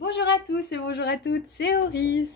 Bonjour à tous et bonjour à toutes, c'est Auris.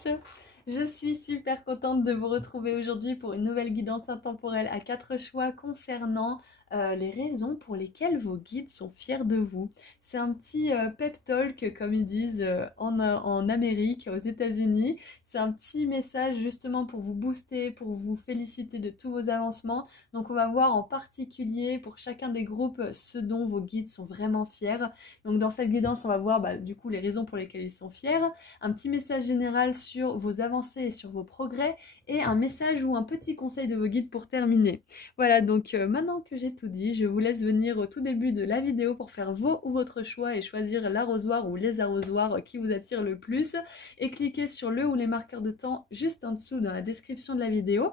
Je suis super contente de vous retrouver aujourd'hui pour une nouvelle guidance intemporelle à 4 choix concernant les raisons pour lesquelles vos guides sont fiers de vous. C'est un petit pep talk, comme ils disent en Amérique, aux États-Unis. C'est un petit message justement pour vous booster, pour vous féliciter de tous vos avancements. Donc on va voir en particulier pour chacun des groupes ce dont vos guides sont vraiment fiers. Donc dans cette guidance, on va voir du coup les raisons pour lesquelles ils sont fiers, un petit message général sur vos avancées et sur vos progrès, et un message ou un petit conseil de vos guides pour terminer. Voilà, donc maintenant que j'ai tout dit, je vous laisse venir au tout début de la vidéo pour faire vos ou votre choix et choisir l'arrosoir ou les arrosoirs qui vous attirent le plus, et cliquez sur le ou les marqueurs de temps juste en dessous dans la description de la vidéo.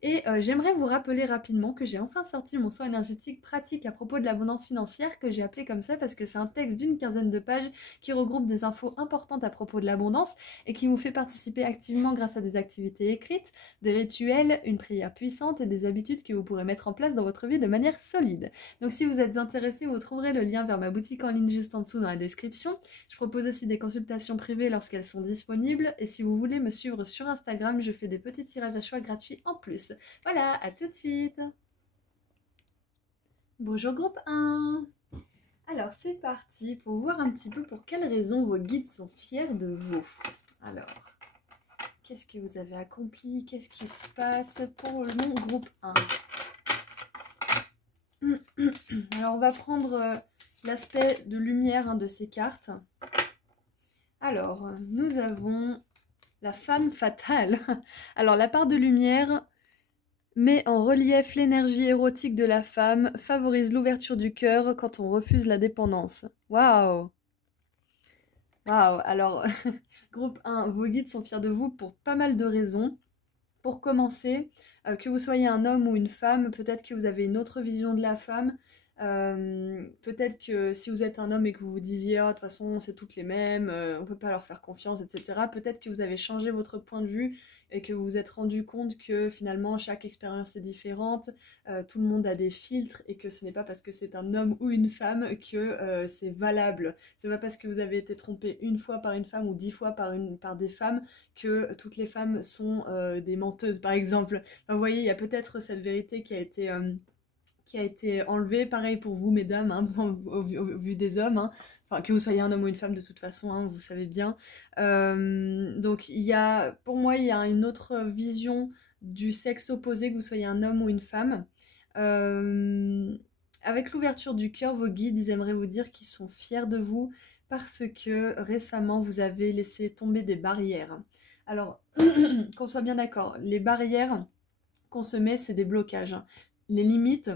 Et j'aimerais vous rappeler rapidement que j'ai enfin sorti mon soin énergétique pratique à propos de l'abondance financière, que j'ai appelé comme ça parce que c'est un texte d'une quinzaine de pages qui regroupe des infos importantes à propos de l'abondance et qui vous fait participer activement grâce à des activités écrites, des rituels, une prière puissante et des habitudes que vous pourrez mettre en place dans votre vie de manière solide. Donc si vous êtes intéressé, vous trouverez le lien vers ma boutique en ligne juste en dessous dans la description. Je propose aussi des consultations privées lorsqu'elles sont disponibles, et si vous voulez me suivre sur Instagram, je fais des petits tirages à choix gratuits en plus. Voilà, à tout de suite. Bonjour groupe 1. Alors c'est parti pour voir un petit peu pour quelles raisons vos guides sont fiers de vous. Alors, qu'est-ce que vous avez accompli? Qu'est-ce qui se passe pour mon groupe 1? Alors on va prendre l'aspect de lumière de ces cartes. Alors, nous avons la femme fatale. Alors la part de lumière met en relief l'énergie érotique de la femme, favorise l'ouverture du cœur quand on refuse la dépendance. Waouh! Waouh! Alors, groupe 1, vos guides sont fiers de vous pour pas mal de raisons. Pour commencer, que vous soyez un homme ou une femme, peut-être que vous avez une autre vision de la femme. Peut-être que si vous êtes un homme et que vous vous disiez « Ah, de toute façon, c'est toutes les mêmes, on peut pas leur faire confiance, etc. » Peut-être que vous avez changé votre point de vue et que vous vous êtes rendu compte que finalement, chaque expérience est différente, tout le monde a des filtres et que ce n'est pas parce que c'est un homme ou une femme que c'est valable. C'est pas parce que vous avez été trompé une fois par une femme ou 10 fois par des femmes que toutes les femmes sont des menteuses, par exemple. Enfin, vous voyez, il y a peut-être cette vérité qui a été enlevée. Pareil pour vous, mesdames, hein, au vu des hommes. Hein. Enfin, que vous soyez un homme ou une femme, de toute façon, hein, vous savez bien. Donc, pour moi, il y a une autre vision du sexe opposé, que vous soyez un homme ou une femme. Avec l'ouverture du cœur, vos guides, ils aimeraient vous dire qu'ils sont fiers de vous parce que récemment, vous avez laissé tomber des barrières. Alors, qu'on soit bien d'accord, les barrières qu'on se met, c'est des blocages. Les limites,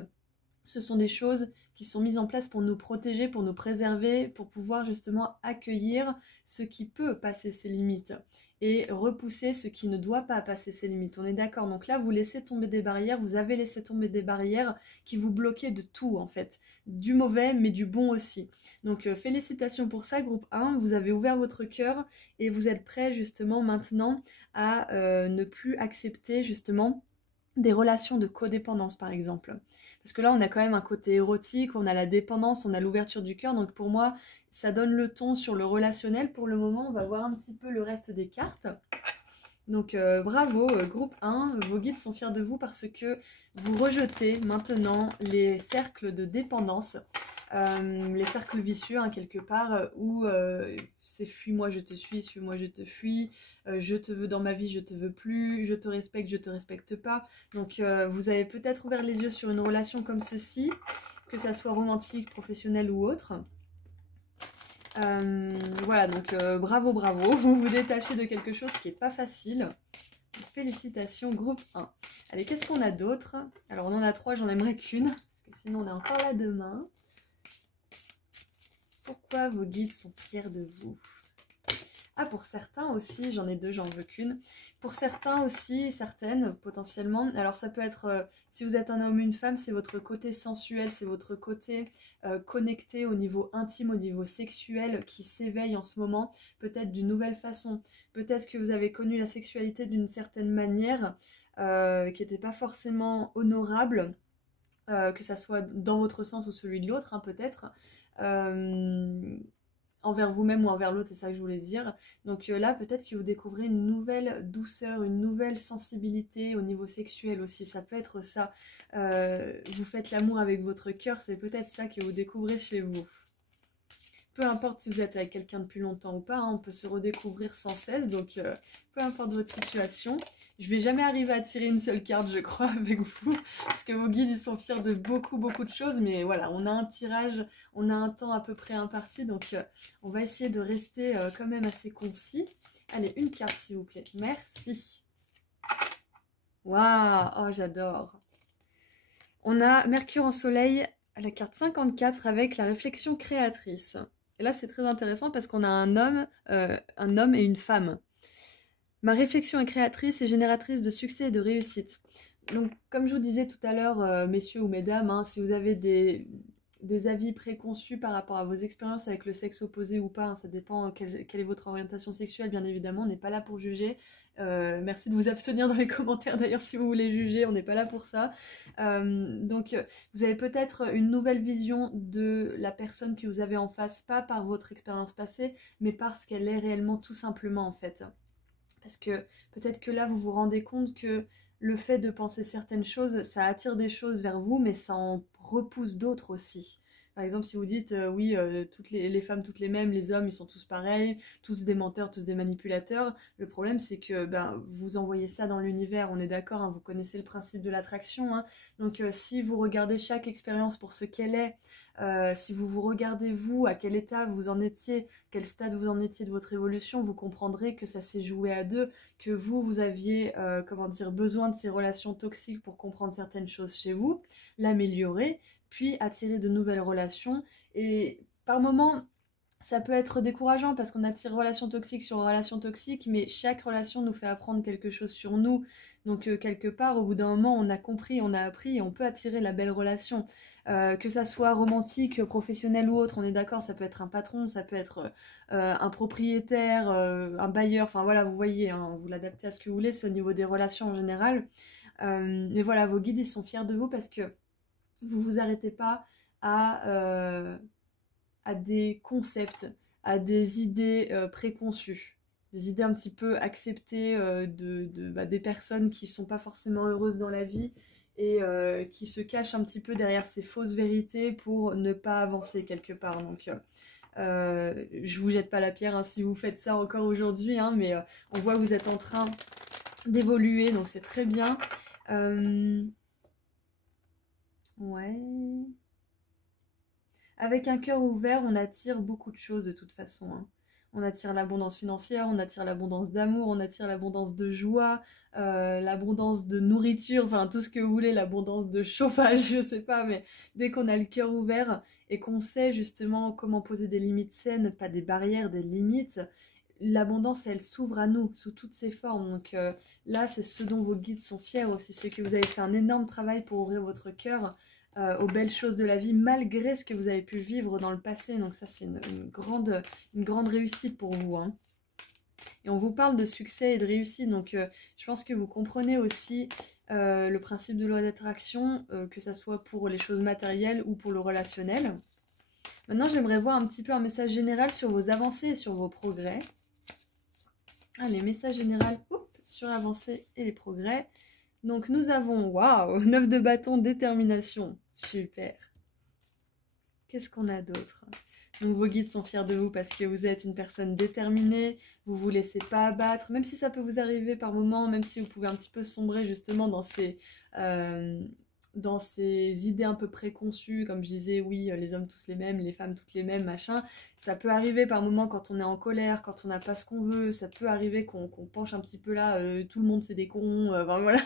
ce sont des choses qui sont mises en place pour nous protéger, pour nous préserver, pour pouvoir justement accueillir ce qui peut passer ses limites et repousser ce qui ne doit pas passer ses limites. On est d'accord? Donc là, vous laissez tomber des barrières, vous avez laissé tomber des barrières qui vous bloquaient de tout en fait, du mauvais mais du bon aussi. Donc félicitations pour ça, groupe 1, vous avez ouvert votre cœur et vous êtes prêts justement maintenant à ne plus accepter justement des relations de codépendance par exemple. Parce que là on a quand même un côté érotique, on a la dépendance, on a l'ouverture du cœur, donc pour moi ça donne le ton sur le relationnel. Pour le moment on va voir un petit peu le reste des cartes. Donc bravo groupe 1, vos guides sont fiers de vous parce que vous rejetez maintenant les cercles de dépendance. Les cercles vicieux hein, quelque part où c'est fuis-moi je te suis-moi je te fuis, je te veux dans ma vie je te veux plus, je te respecte pas. Donc vous avez peut-être ouvert les yeux sur une relation comme ceci, que ça soit romantique, professionnelle ou autre. Voilà donc bravo, vous vous détachez de quelque chose qui est pas facile. Félicitations groupe 1. Allez, qu'est-ce qu'on a d'autre? Alors on en a 3, j'en aimerais qu'une, parce que sinon on est encore là demain. Pourquoi vos guides sont fiers de vous? Ah, pour certains aussi, j'en ai 2, j'en veux qu'une. Pour certains aussi, certaines potentiellement. Alors ça peut être, si vous êtes un homme ou une femme, c'est votre côté sensuel, c'est votre côté connecté au niveau intime, au niveau sexuel qui s'éveille en ce moment, peut-être d'une nouvelle façon. Peut-être que vous avez connu la sexualité d'une certaine manière qui n'était pas forcément honorable, que ça soit dans votre sens ou celui de l'autre, hein, peut-être. envers vous-même ou envers l'autre, c'est ça que je voulais dire. Donc là, peut-être que vous découvrez une nouvelle douceur, une nouvelle sensibilité au niveau sexuel aussi. Ça peut être ça. Vous faites l'amour avec votre cœur, c'est peut-être ça que vous découvrez chez vous. Peu importe si vous êtes avec quelqu'un depuis longtemps ou pas, hein, on peut se redécouvrir sans cesse, donc peu importe votre situation. Je vais jamais arriver à tirer une seule carte, je crois, avec vous, parce que vos guides, ils sont fiers de beaucoup, beaucoup de choses, mais voilà, on a un tirage, on a un temps à peu près imparti, donc on va essayer de rester quand même assez concis. Allez, une carte, s'il vous plaît. Merci. Waouh, oh, j'adore. On a Mercure en soleil à la carte 54 avec la réflexion créatrice. Et là, c'est très intéressant parce qu'on a un homme et une femme. Ma réflexion est créatrice et génératrice de succès et de réussite. Donc, comme je vous disais tout à l'heure, messieurs ou mesdames, hein, si vous avez des avis préconçus par rapport à vos expériences avec le sexe opposé ou pas, hein, ça dépend quelle est votre orientation sexuelle, bien évidemment, on n'est pas là pour juger. Merci de vous abstenir dans les commentaires d'ailleurs si vous voulez juger, on n'est pas là pour ça. Donc vous avez peut-être une nouvelle vision de la personne que vous avez en face, pas par votre expérience passée, mais parce qu'elle est réellement tout simplement en fait. Parce que peut-être que là vous vous rendez compte que le fait de penser certaines choses, ça attire des choses vers vous, mais ça en repousse d'autres aussi. Par exemple, si vous dites oui, toutes les femmes, toutes les mêmes, les hommes, ils sont tous pareils, tous des menteurs, tous des manipulateurs. Le problème, c'est que vous envoyez ça dans l'univers, on est d'accord, hein, vous connaissez le principe de l'attraction. Hein. Donc, si vous regardez chaque expérience pour ce qu'elle est, si vous vous regardez vous, à quel état vous en étiez, quel stade vous en étiez de votre évolution, vous comprendrez que ça s'est joué à deux, que vous aviez besoin de ces relations toxiques pour comprendre certaines choses chez vous, l'améliorer, puis attirer de nouvelles relations. Et par moments, ça peut être décourageant parce qu'on attire relation toxique sur relation toxique, mais chaque relation nous fait apprendre quelque chose sur nous. Donc quelque part, au bout d'un moment, on a compris, on a appris et on peut attirer la belle relation. Que ça soit romantique, professionnel ou autre, on est d'accord, ça peut être un patron, ça peut être un propriétaire, un bailleur, enfin voilà, vous voyez, hein, vous l'adaptez à ce que vous voulez, c'est au niveau des relations en général. Mais voilà, vos guides, ils sont fiers de vous parce que vous vous arrêtez pas à des concepts, à des idées préconçues, des idées un petit peu acceptées des personnes qui sont pas forcément heureuses dans la vie et qui se cachent un petit peu derrière ces fausses vérités pour ne pas avancer quelque part. Donc je vous jette pas la pierre hein, si vous faites ça encore aujourd'hui, hein, mais on voit que vous êtes en train d'évoluer, donc c'est très bien. Ouais. Avec un cœur ouvert, on attire beaucoup de choses de toute façon. Hein. On attire l'abondance financière, on attire l'abondance d'amour, on attire l'abondance de joie, l'abondance de nourriture, enfin tout ce que vous voulez, l'abondance de chauffage, je sais pas, mais dès qu'on a le cœur ouvert et qu'on sait justement comment poser des limites saines, pas des barrières, des limites, l'abondance, elle s'ouvre à nous sous toutes ses formes. Donc là, c'est ce dont vos guides sont fiers aussi, c'est que vous avez fait un énorme travail pour ouvrir votre cœur aux belles choses de la vie, malgré ce que vous avez pu vivre dans le passé. Donc ça, c'est une grande réussite pour vous. Hein. Et on vous parle de succès et de réussite, donc je pense que vous comprenez aussi le principe de loi d'attraction, que ça soit pour les choses matérielles ou pour le relationnel. Maintenant, j'aimerais voir un petit peu un message général sur vos avancées et sur vos progrès. Allez, message général sur l'avancée et les progrès. Donc nous avons, waouh, 9 de bâton, détermination. Super. Qu'est-ce qu'on a d'autre? Donc vos guides sont fiers de vous parce que vous êtes une personne déterminée, vous vous laissez pas abattre, même si ça peut vous arriver par moments, même si vous pouvez un petit peu sombrer justement dans ces idées un peu préconçues, comme je disais, oui, les hommes tous les mêmes, les femmes toutes les mêmes, machin. Ça peut arriver par moments quand on est en colère, quand on n'a pas ce qu'on veut, ça peut arriver qu'on penche un petit peu là, tout le monde c'est des cons, enfin voilà,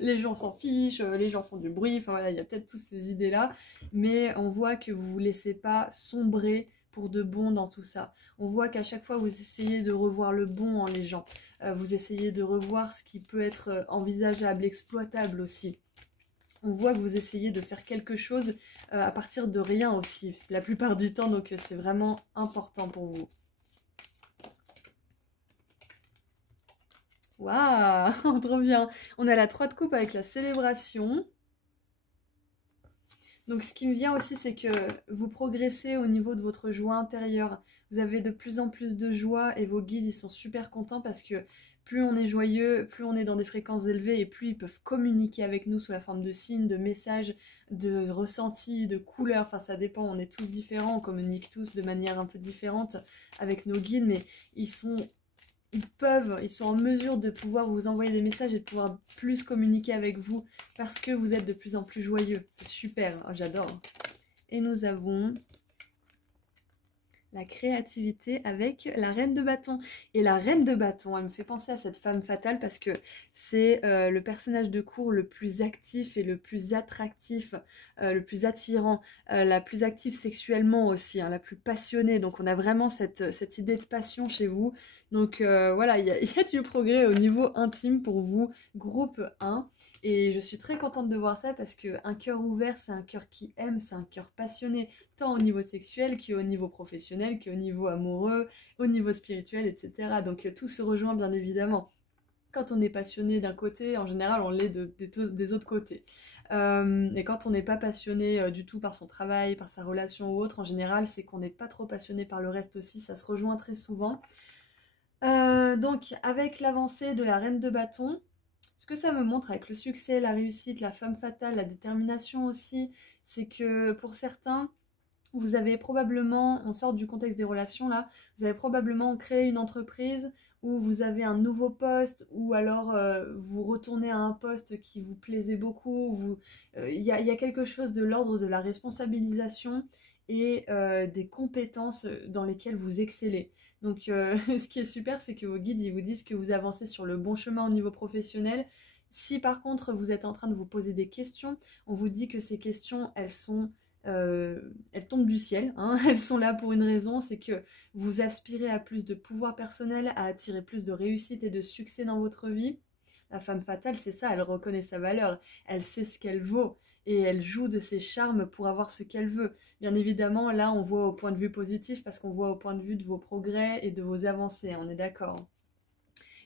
les gens s'en fichent, les gens font du bruit, enfin voilà, il y a peut-être toutes ces idées-là, mais on voit que vous vous laissez pas sombrer pour de bon dans tout ça. On voit qu'à chaque fois vous essayez de revoir le bon en les gens, vous essayez de revoir ce qui peut être envisageable, exploitable aussi. On voit que vous essayez de faire quelque chose à partir de rien aussi, la plupart du temps, donc c'est vraiment important pour vous. Waouh, trop bien. On a la 3 de coupe avec la célébration. Donc ce qui me vient aussi, c'est que vous progressez au niveau de votre joie intérieure. Vous avez de plus en plus de joie et vos guides, ils sont super contents parce que plus on est joyeux, plus on est dans des fréquences élevées et plus ils peuvent communiquer avec nous sous la forme de signes, de messages, de ressentis, de couleurs. Enfin, ça dépend, on est tous différents, on communique tous de manière un peu différente avec nos guides, mais ils sont en mesure de pouvoir vous envoyer des messages et de pouvoir plus communiquer avec vous parce que vous êtes de plus en plus joyeux. C'est super, oh, j'adore. Et nous avons la créativité avec la reine de bâton. Et la reine de bâton, elle me fait penser à cette femme fatale parce que c'est le personnage de cour le plus actif et le plus attractif, le plus attirant, la plus active sexuellement aussi, hein, la plus passionnée. Donc on a vraiment cette idée de passion chez vous. Donc voilà, il y a du progrès au niveau intime pour vous, groupe 1. Et je suis très contente de voir ça parce qu'un cœur ouvert, c'est un cœur qui aime, c'est un cœur passionné, tant au niveau sexuel qu'au niveau professionnel, qu'au niveau amoureux, au niveau spirituel, etc. Donc tout se rejoint bien évidemment. Quand on est passionné d'un côté, en général, on l'est des autres côtés. Et quand on n'est pas passionné du tout par son travail, par sa relation ou autre, en général, c'est qu'on n'est pas trop passionné par le reste aussi. Ça se rejoint très souvent. Donc, avec l'avancée de la reine de bâton, ce que ça me montre avec le succès, la réussite, la femme fatale, la détermination aussi, c'est que pour certains, vous avez probablement, on sort du contexte des relations là, vous avez probablement créé une entreprise où vous avez un nouveau poste ou alors vous retournez à un poste qui vous plaisait beaucoup. Il y a quelque chose de l'ordre de la responsabilisation et des compétences dans lesquelles vous excellez. Donc ce qui est super, c'est que vos guides, ils vous disent que vous avancez sur le bon chemin au niveau professionnel. Si par contre vous êtes en train de vous poser des questions, on vous dit que ces questions, elles tombent du ciel, hein. Elles sont là pour une raison, c'est que vous aspirez à plus de pouvoir personnel, à attirer plus de réussite et de succès dans votre vie. La femme fatale, c'est ça, elle reconnaît sa valeur, elle sait ce qu'elle vaut et elle joue de ses charmes pour avoir ce qu'elle veut. Bien évidemment, là, on voit au point de vue positif parce qu'on voit au point de vue de vos progrès et de vos avancées, on est d'accord.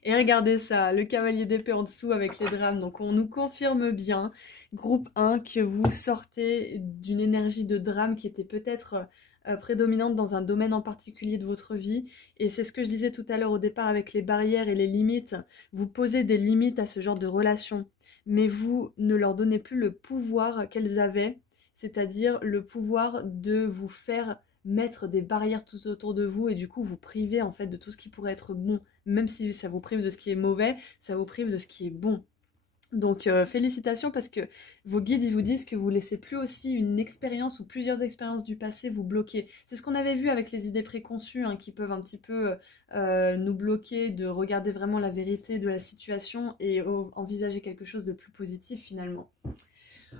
Et regardez ça, le cavalier d'épée en dessous avec les drames. Donc on nous confirme bien, groupe 1, que vous sortez d'une énergie de drame qui était peut-être prédominante dans un domaine en particulier de votre vie. Et c'est ce que je disais tout à l'heure au départ avec les barrières et les limites. Vous posez des limites à ce genre de relations, mais vous ne leur donnez plus le pouvoir qu'elles avaient, c'est-à-dire le pouvoir de vous faire mettre des barrières tout autour de vous et du coup vous privez en fait de tout ce qui pourrait être bon. Même si ça vous prive de ce qui est mauvais, ça vous prive de ce qui est bon. Donc félicitations parce que vos guides ils vous disent que vous laissez plus aussi une expérience ou plusieurs expériences du passé vous bloquer. C'est ce qu'on avait vu avec les idées préconçues hein, qui peuvent un petit peu nous bloquer de regarder vraiment la vérité de la situation et envisager quelque chose de plus positif finalement.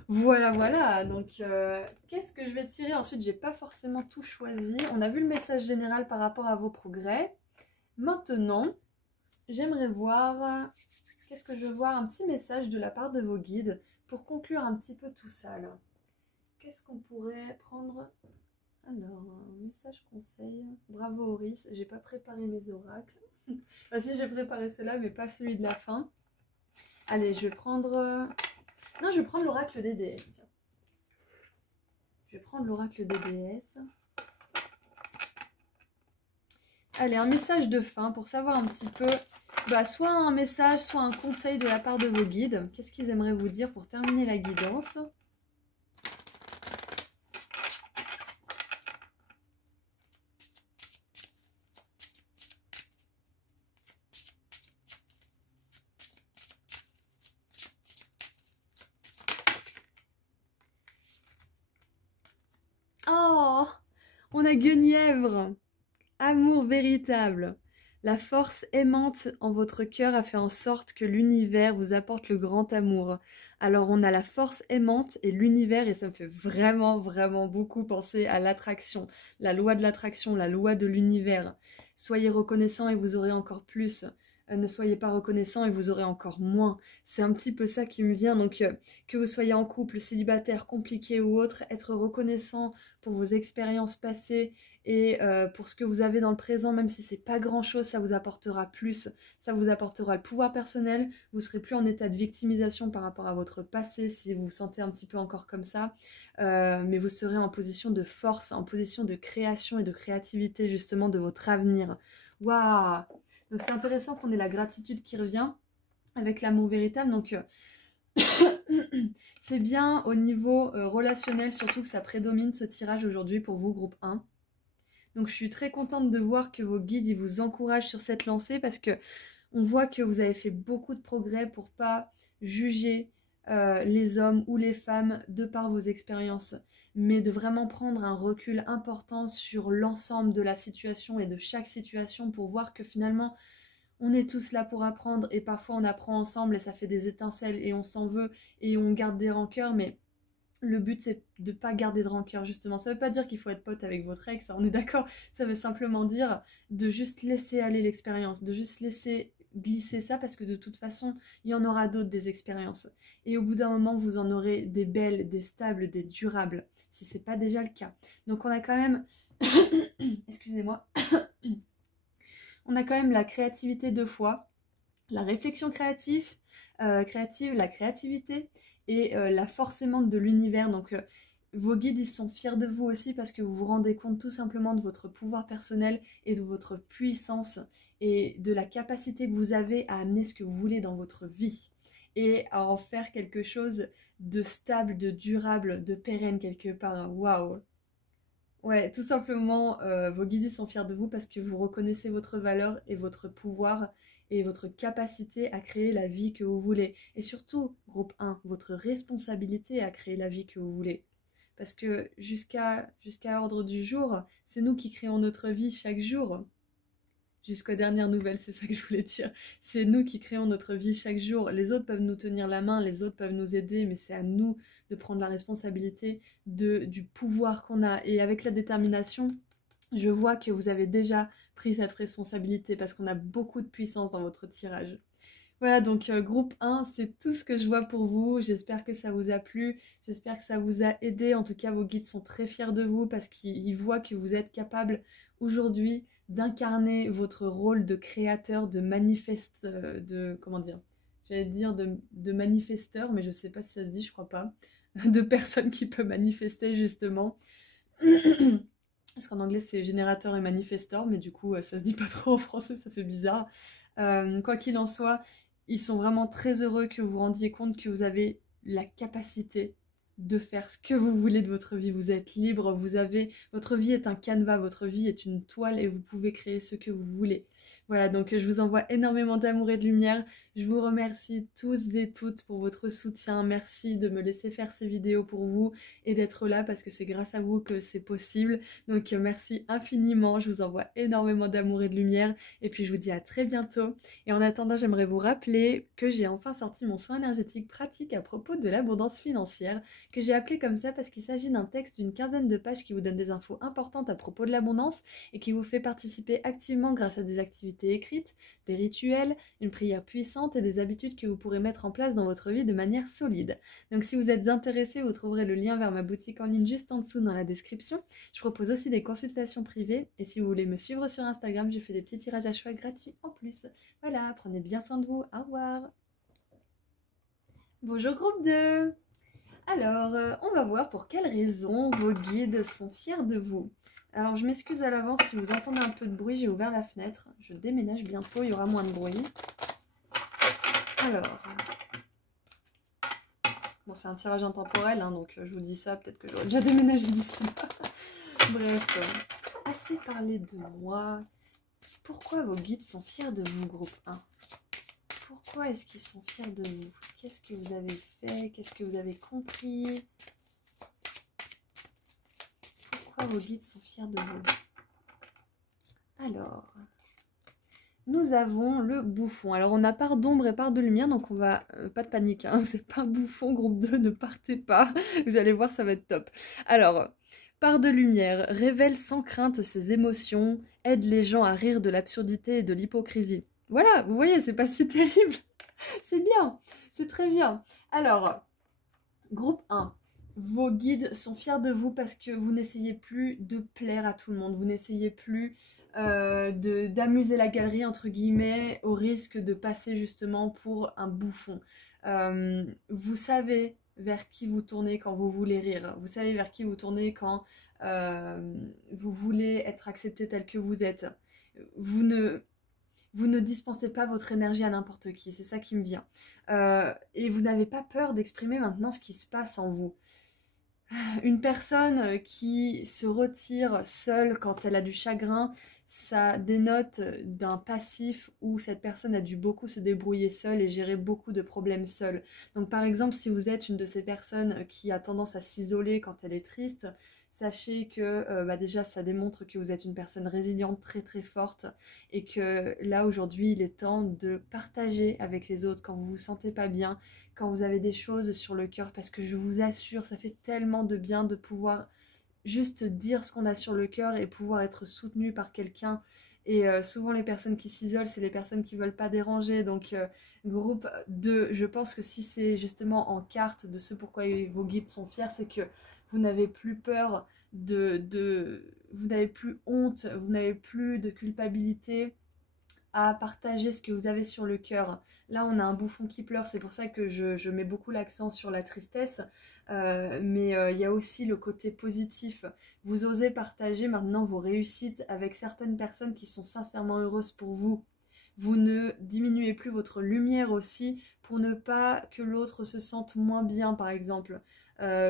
Voilà, donc qu'est-ce que je vais tirer ensuite? J'ai pas forcément tout choisi. On a vu le message général par rapport à vos progrès. Maintenant, j'aimerais voir, qu'est-ce que je veux voir? Un petit message de la part de vos guides pour conclure un petit peu tout ça là. Qu'est-ce qu'on pourrait prendre? Alors, un message conseil. Bravo Auris, j'ai pas préparé mes oracles. Enfin si, j'ai préparé cela mais pas celui de la fin. Allez, je vais prendre... Non, je vais prendre l'oracle des déesses. Tiens. Je vais prendre l'oracle des déesses. Allez, un message de fin pour savoir un petit peu, soit un message, soit un conseil de la part de vos guides. Qu'est-ce qu'ils aimeraient vous dire pour terminer la guidance? Oh, on a Guenièvre. Amour véritable. La force aimante en votre cœur a fait en sorte que l'univers vous apporte le grand amour. Alors on a la force aimante et l'univers et ça me fait vraiment beaucoup penser à l'attraction. La loi de l'attraction, la loi de l'univers. Soyez reconnaissants et vous aurez encore plus. ne soyez pas reconnaissant et vous aurez encore moins. C'est un petit peu ça qui me vient. Donc, que vous soyez en couple, célibataire, compliqué ou autre, être reconnaissant pour vos expériences passées et pour ce que vous avez dans le présent, même si c'est pas grand-chose, ça vous apportera plus. Ça vous apportera le pouvoir personnel. Vous serez plus en état de victimisation par rapport à votre passé si vous vous sentez un petit peu encore comme ça. Mais vous serez en position de force, en position de création et de créativité justement de votre avenir. Waouh! Donc c'est intéressant qu'on ait la gratitude qui revient avec l'amour véritable. Donc c'est bien au niveau relationnel surtout que ça prédomine ce tirage aujourd'hui pour vous, groupe 1. Donc je suis très contente de voir que vos guides ils vous encouragent sur cette lancée parce que on voit que vous avez fait beaucoup de progrès pour pas juger les hommes ou les femmes de par vos expériences, mais de vraiment prendre un recul important sur l'ensemble de la situation et de chaque situation pour voir que finalement on est tous là pour apprendre et parfois on apprend ensemble et ça fait des étincelles et on s'en veut et on garde des rancœurs, mais le but c'est de ne pas garder de rancœur justement. Ça veut pas dire qu'il faut être pote avec votre ex, on est d'accord. Ça veut simplement dire de juste laisser aller l'expérience, de juste laisser glisser ça parce que de toute façon il y en aura d'autres des expériences. Et au bout d'un moment vous en aurez des belles, des stables, des durables, si c'est pas déjà le cas. Donc on a quand même, excusez-moi, on a quand même la créativité 2 fois, la réflexion créative, la créativité et la force aimante de l'univers. Donc vos guides ils sont fiers de vous aussi parce que vous vous rendez compte tout simplement de votre pouvoir personnel et de votre puissance et de la capacité que vous avez à amener ce que vous voulez dans votre vie et à en faire quelque chose de stable, de durable, de pérenne quelque part. Waouh! Ouais, tout simplement, vos guides sont fiers de vous parce que vous reconnaissez votre valeur et votre pouvoir et votre capacité à créer la vie que vous voulez. Et surtout, groupe 1, votre responsabilité à créer la vie que vous voulez. Parce que jusqu'à ordre du jour, c'est nous qui créons notre vie chaque jour. Jusqu'aux dernières nouvelles, c'est ça que je voulais dire. C'est nous qui créons notre vie chaque jour. Les autres peuvent nous tenir la main, les autres peuvent nous aider, mais c'est à nous de prendre la responsabilité du pouvoir qu'on a. Et avec la détermination, je vois que vous avez déjà pris cette responsabilité parce qu'on a beaucoup de puissance dans votre tirage. Voilà, donc groupe 1, c'est tout ce que je vois pour vous. J'espère que ça vous a plu, j'espère que ça vous a aidé. En tout cas, vos guides sont très fiers de vous parce qu'ils voient que vous êtes capable aujourd'hui d'incarner votre rôle de créateur, de manifeste, comment dire, j'allais dire de manifesteur, mais je sais pas si ça se dit, je crois pas, de personne qui peut manifester justement. Parce qu'en anglais c'est générateur et manifesteur, mais du coup ça se dit pas trop en français, ça fait bizarre. Quoi qu'il en soit, ils sont vraiment très heureux que vous vous rendiez compte que vous avez la capacité de faire ce que vous voulez de votre vie. Vous êtes libre, votre vie est un canevas, votre vie est une toile et vous pouvez créer ce que vous voulez. Voilà, donc je vous envoie énormément d'amour et de lumière. Je vous remercie tous et toutes pour votre soutien. Merci de me laisser faire ces vidéos pour vous et d'être là parce que c'est grâce à vous que c'est possible. Donc merci infiniment. Je vous envoie énormément d'amour et de lumière. Et puis je vous dis à très bientôt. Et en attendant, j'aimerais vous rappeler que j'ai enfin sorti mon soin énergétique pratique à propos de l'abondance financière, que j'ai appelé comme ça parce qu'il s'agit d'un texte d'une quinzaine de pages qui vous donne des infos importantes à propos de l'abondance et qui vous fait participer activement grâce à des activités écrites, des rituels, une prière puissante et des habitudes que vous pourrez mettre en place dans votre vie de manière solide. Donc si vous êtes intéressé, vous trouverez le lien vers ma boutique en ligne juste en dessous dans la description. Je propose aussi des consultations privées et si vous voulez me suivre sur Instagram, je fais des petits tirages à choix gratuits en plus. Voilà, prenez bien soin de vous. Au revoir. Bonjour groupe 2. Alors, on va voir pour quelles raisons vos guides sont fiers de vous. Alors, je m'excuse à l'avance si vous entendez un peu de bruit, j'ai ouvert la fenêtre. Je déménage bientôt, il y aura moins de bruit. Alors, bon, c'est un tirage intemporel, hein, donc je vous dis ça, peut-être que j'aurais déjà déménagé d'ici. Bref, assez parlé de moi. Pourquoi vos guides sont fiers de vous, groupe 1 ? Pourquoi est-ce qu'ils sont fiers de vous? Qu'est-ce que vous avez fait? Qu'est-ce que vous avez compris? Pourquoi vos guides sont fiers de vous? Alors, nous avons le bouffon. Alors, on a part d'ombre et part de lumière, donc on va... pas de panique, hein, vous n'êtes pas un bouffon, groupe 2, ne partez pas. Vous allez voir, ça va être top. Alors, part de lumière, révèle sans crainte ses émotions, aide les gens à rire de l'absurdité et de l'hypocrisie. Voilà, vous voyez, c'est pas si terrible. C'est bien, c'est très bien. Alors, groupe 1. Vos guides sont fiers de vous parce que vous n'essayez plus de plaire à tout le monde. Vous n'essayez plus d'amuser la galerie, entre guillemets, au risque de passer justement pour un bouffon. Vous savez vers qui vous tournez quand vous voulez rire. Vous savez vers qui vous tournez quand vous voulez être accepté tel que vous êtes. Vous ne, vous ne dispensez pas votre énergie à n'importe qui, c'est ça qui me vient. Et vous n'avez pas peur d'exprimer maintenant ce qui se passe en vous. Une personne qui se retire seule quand elle a du chagrin, ça dénote d'un passif où cette personne a dû beaucoup se débrouiller seule et gérer beaucoup de problèmes seule. Donc par exemple, si vous êtes une de ces personnes qui a tendance à s'isoler quand elle est triste, sachez que déjà ça démontre que vous êtes une personne résiliente, très très forte, et que là aujourd'hui il est temps de partager avec les autres quand vous vous sentez pas bien, quand vous avez des choses sur le cœur, parce que je vous assure, ça fait tellement de bien de pouvoir juste dire ce qu'on a sur le cœur et pouvoir être soutenu par quelqu'un. Et souvent les personnes qui s'isolent, c'est les personnes qui veulent pas déranger. Donc groupe 2, je pense que si c'est justement en carte de ce pourquoi vos guides sont fiers, c'est que vous n'avez plus peur vous n'avez plus honte, vous n'avez plus de culpabilité à partager ce que vous avez sur le cœur. Là, on a un bouffon qui pleure, c'est pour ça que je mets beaucoup l'accent sur la tristesse, mais il y a aussi le côté positif. Vous osez partager maintenant vos réussites avec certaines personnes qui sont sincèrement heureuses pour vous. Vous ne diminuez plus votre lumière aussi pour ne pas que l'autre se sente moins bien, par exemple.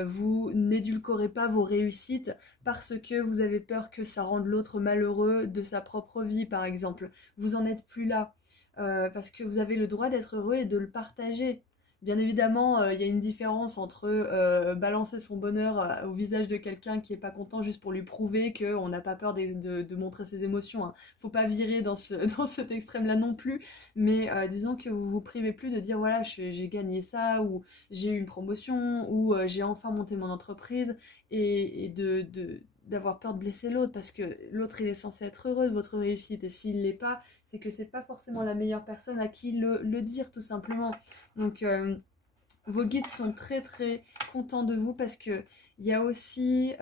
Vous n'édulcorez pas vos réussites parce que vous avez peur que ça rende l'autre malheureux de sa propre vie, par exemple. Vous en êtes plus là parce que vous avez le droit d'être heureux et de le partager. Bien évidemment, il y a une différence entre balancer son bonheur au visage de quelqu'un qui est pas content juste pour lui prouver qu'on n'a pas peur de montrer ses émotions, hein. Faut pas virer dans dans cet extrême-là non plus, mais disons que vous vous privez plus de dire voilà, j'ai gagné ça, ou j'ai eu une promotion, ou j'ai enfin monté mon entreprise, et d'avoir peur de blesser l'autre, parce que l'autre il est censé être heureux de votre réussite, et s'il l'est pas, c'est que c'est pas forcément la meilleure personne à qui le dire, tout simplement. Donc vos guides sont très très contents de vous parce que il y a aussi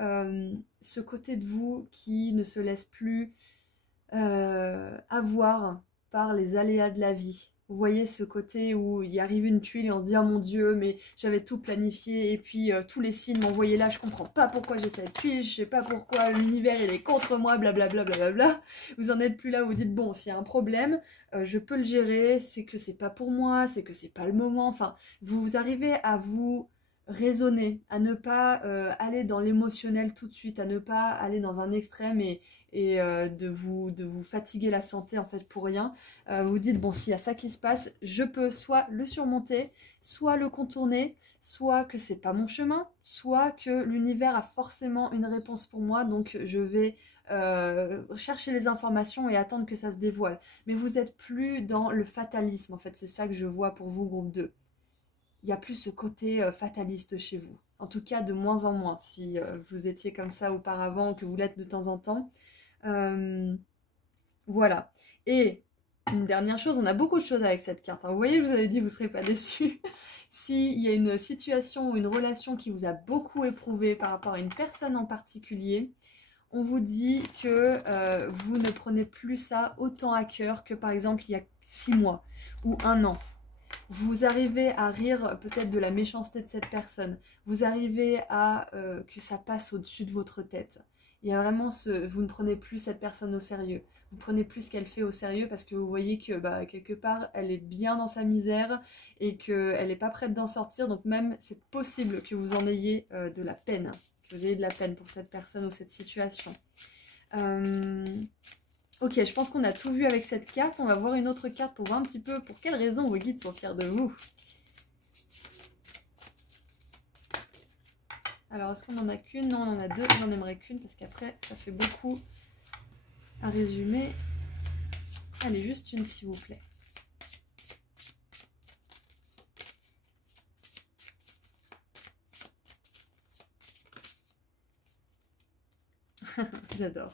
ce côté de vous qui ne se laisse plus avoir par les aléas de la vie. Vous voyez ce côté où il arrive une tuile et on se dit « Oh mon Dieu, mais j'avais tout planifié et puis tous les signes m'envoyaient là, je comprends pas pourquoi j'ai cette tuile, je sais pas pourquoi l'univers il est contre moi, blablabla, blablabla. » Vous en êtes plus là, vous dites « Bon, s'il y a un problème, je peux le gérer, c'est que c'est pas pour moi, c'est que c'est pas le moment. » Enfin, vous arrivez à vous raisonner, à ne pas aller dans l'émotionnel tout de suite, à ne pas aller dans un extrême et de vous fatiguer la santé en fait pour rien. Vous dites bon, s'il y a ça qui se passe, je peux soit le surmonter, soit le contourner, soit que c'est pas mon chemin, soit que l'univers a forcément une réponse pour moi, donc je vais chercher les informations et attendre que ça se dévoile. Mais vous êtes plus dans le fatalisme en fait, c'est ça que je vois pour vous groupe 2. Il n'y a plus ce côté fataliste chez vous. En tout cas, de moins en moins. Si vous étiez comme ça auparavant ou que vous l'êtes de temps en temps, voilà. Et une dernière chose, on a beaucoup de choses avec cette carte, hein. Vous voyez, je vous avais dit, vous ne serez pas déçus. S'il y a une situation ou une relation qui vous a beaucoup éprouvé par rapport à une personne en particulier, on vous dit que vous ne prenez plus ça autant à cœur que par exemple il y a 6 mois ou 1 an. Vous arrivez à rire peut-être de la méchanceté de cette personne. Vous arrivez à que ça passe au-dessus de votre tête. Il y a vraiment vous ne prenez plus cette personne au sérieux. Vous prenez plus ce qu'elle fait au sérieux parce que vous voyez que quelque part, elle est bien dans sa misère et qu'elle n'est pas prête d'en sortir. Donc même, c'est possible que vous en ayez de la peine. Que vous ayez de la peine pour cette personne ou cette situation. Ok, je pense qu'on a tout vu avec cette carte. On va voir une autre carte pour voir un petit peu pour quelles raisons vos guides sont fiers de vous. Alors, est-ce qu'on en a qu'une? Non, on en a deux. J'en aimerais qu'une parce qu'après, ça fait beaucoup à résumer. Allez, juste une, s'il vous plaît. J'adore.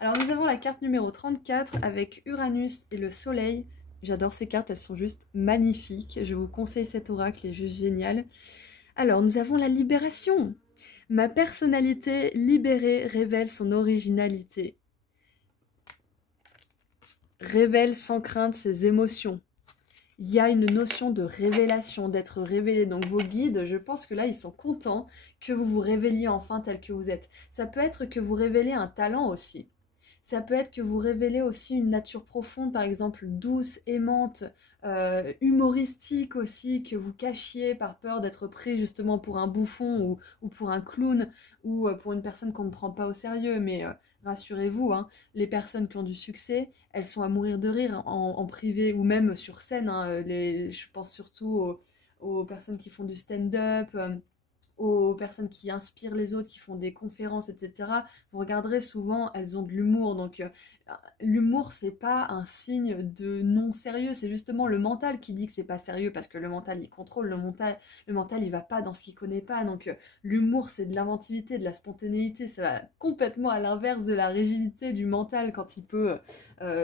Alors, nous avons la carte numéro 34 avec Uranus et le Soleil. J'adore ces cartes, elles sont juste magnifiques. Je vous conseille cet oracle, il est juste génial. Alors, nous avons la libération. Ma personnalité libérée révèle son originalité. Révèle sans crainte ses émotions. Il y a une notion de révélation, d'être révélé. Donc vos guides, je pense que là, ils sont contents que vous vous révéliez enfin tel que vous êtes. Ça peut être que vous révélez un talent aussi. Ça peut être que vous révélez aussi une nature profonde, par exemple douce, aimante, humoristique aussi, que vous cachiez par peur d'être pris justement pour un bouffon ou pour un clown ou pour une personne qu'on ne prend pas au sérieux. Mais rassurez-vous, hein, les personnes qui ont du succès, elles sont à mourir de rire en privé ou même sur scène. Hein, je pense surtout aux personnes qui font du stand-up. Aux personnes qui inspirent les autres, qui font des conférences, etc. Vous regarderez souvent, elles ont de l'humour. Donc l'humour, c'est pas un signe de non sérieux, c'est justement le mental qui dit que c'est pas sérieux parce que le mental il contrôle, le mental il va pas dans ce qu'il connaît pas. Donc l'humour c'est de l'inventivité, de la spontanéité, ça va complètement à l'inverse de la rigidité du mental quand il peut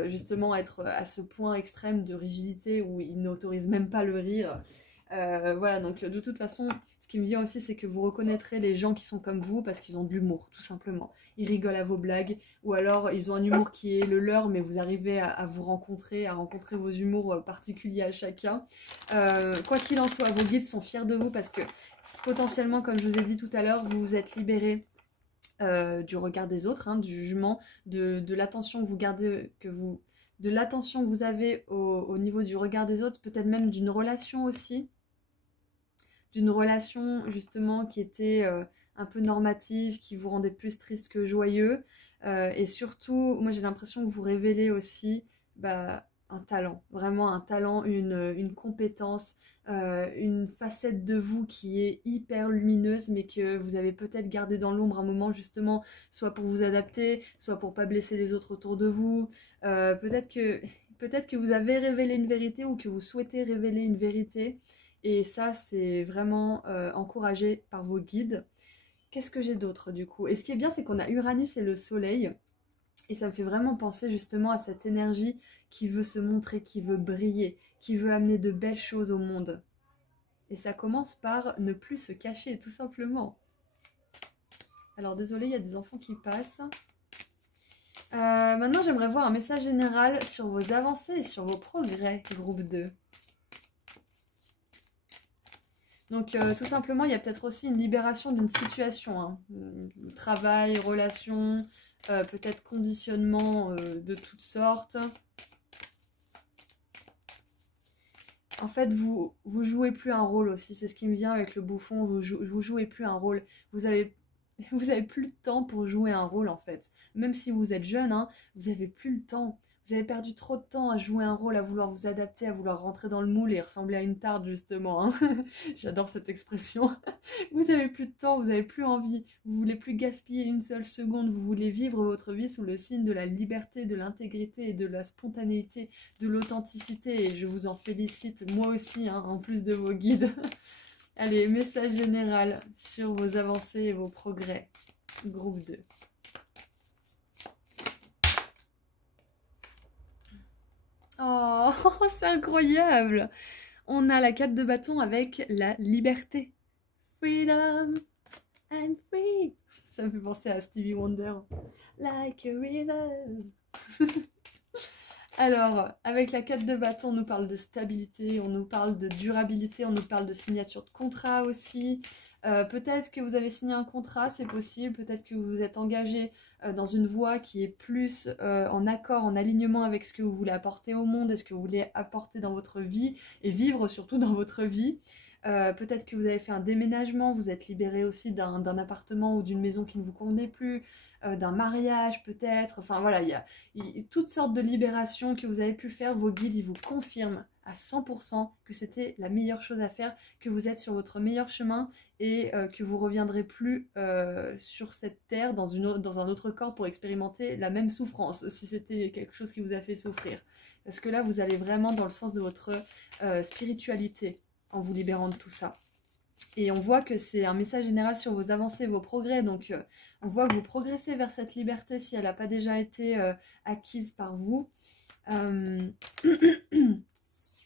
justement être à ce point extrême de rigidité où il n'autorise même pas le rire. Voilà, donc de toute façon, ce qui me vient aussi, c'est que vous reconnaîtrez les gens qui sont comme vous parce qu'ils ont de l'humour, tout simplement. Ils rigolent à vos blagues, ou alors ils ont un humour qui est le leur, mais vous arrivez à vous rencontrer, à rencontrer vos humours particuliers à chacun. Quoi qu'il en soit, vos guides sont fiers de vous parce que potentiellement, comme je vous ai dit tout à l'heure, vous vous êtes libéré du regard des autres, hein, du jugement, de l'attention que vous gardez, de l'attention que vous avez au niveau du regard des autres, peut-être même d'une relation aussi, d'une relation justement qui était un peu normative, qui vous rendait plus triste que joyeux. Et surtout, moi j'ai l'impression que vous révélez aussi un talent, vraiment un talent, une compétence, une facette de vous qui est hyper lumineuse, mais que vous avez peut-être gardé dans l'ombre un moment justement, soit pour vous adapter, soit pour pas blesser les autres autour de vous. Peut-être que vous avez révélé une vérité ou que vous souhaitez révéler une vérité. Et ça, c'est vraiment encouragé par vos guides. Qu'est-ce que j'ai d'autre du coup? Et ce qui est bien, c'est qu'on a Uranus et le Soleil. Et ça me fait vraiment penser justement à cette énergie qui veut se montrer, qui veut briller, qui veut amener de belles choses au monde. Et ça commence par ne plus se cacher, tout simplement. Alors désolé, il y a des enfants qui passent. Maintenant, j'aimerais voir un message général sur vos avancées et sur vos progrès, groupe 2. Donc tout simplement, il y a peut-être aussi une libération d'une situation, hein. Travail, relation, peut-être conditionnement de toutes sortes. En fait, vous jouez plus un rôle aussi, c'est ce qui me vient avec le bouffon, vous jouez plus un rôle. Vous avez plus le temps pour jouer un rôle en fait. Même si vous êtes jeune, hein, vous avez plus le temps. Vous avez perdu trop de temps à jouer un rôle, à vouloir vous adapter, à vouloir rentrer dans le moule et ressembler à une tarte justement, hein. J'adore cette expression. Vous avez plus de temps, vous avez plus envie, vous voulez plus gaspiller une seule seconde, vous voulez vivre votre vie sous le signe de la liberté, de l'intégrité et de la spontanéité, de l'authenticité. Et je vous en félicite, moi aussi, hein, en plus de vos guides. Allez, message général sur vos avancées et vos progrès. Groupe 2. Oh, c'est incroyable! On a la 4 de bâton avec la liberté. Freedom, I'm free. Ça me fait penser à Stevie Wonder. Like a river. Alors, avec la 4 de bâton, on nous parle de stabilité, on nous parle de durabilité, on nous parle de signature de contrat aussi. Peut-être que vous avez signé un contrat, c'est possible. Peut-être que vous vous êtes engagé dans une voie qui est plus en accord, en alignement avec ce que vous voulez apporter au monde et ce que vous voulez apporter dans votre vie et vivre surtout dans votre vie. Peut-être que vous avez fait un déménagement, vous êtes libéré aussi d'un appartement ou d'une maison qui ne vous convenait plus, d'un mariage peut-être. Enfin voilà, il y a toutes sortes de libérations que vous avez pu faire. Vos guides, ils vous confirment à 100% que c'était la meilleure chose à faire, que vous êtes sur votre meilleur chemin et que vous reviendrez plus sur cette terre dans un autre corps pour expérimenter la même souffrance, si c'était quelque chose qui vous a fait souffrir. Parce que là, vous allez vraiment dans le sens de votre spiritualité en vous libérant de tout ça. Et on voit que c'est un message général sur vos avancées, vos progrès. Donc on voit que vous progressez vers cette liberté si elle n'a pas déjà été acquise par vous. Euh,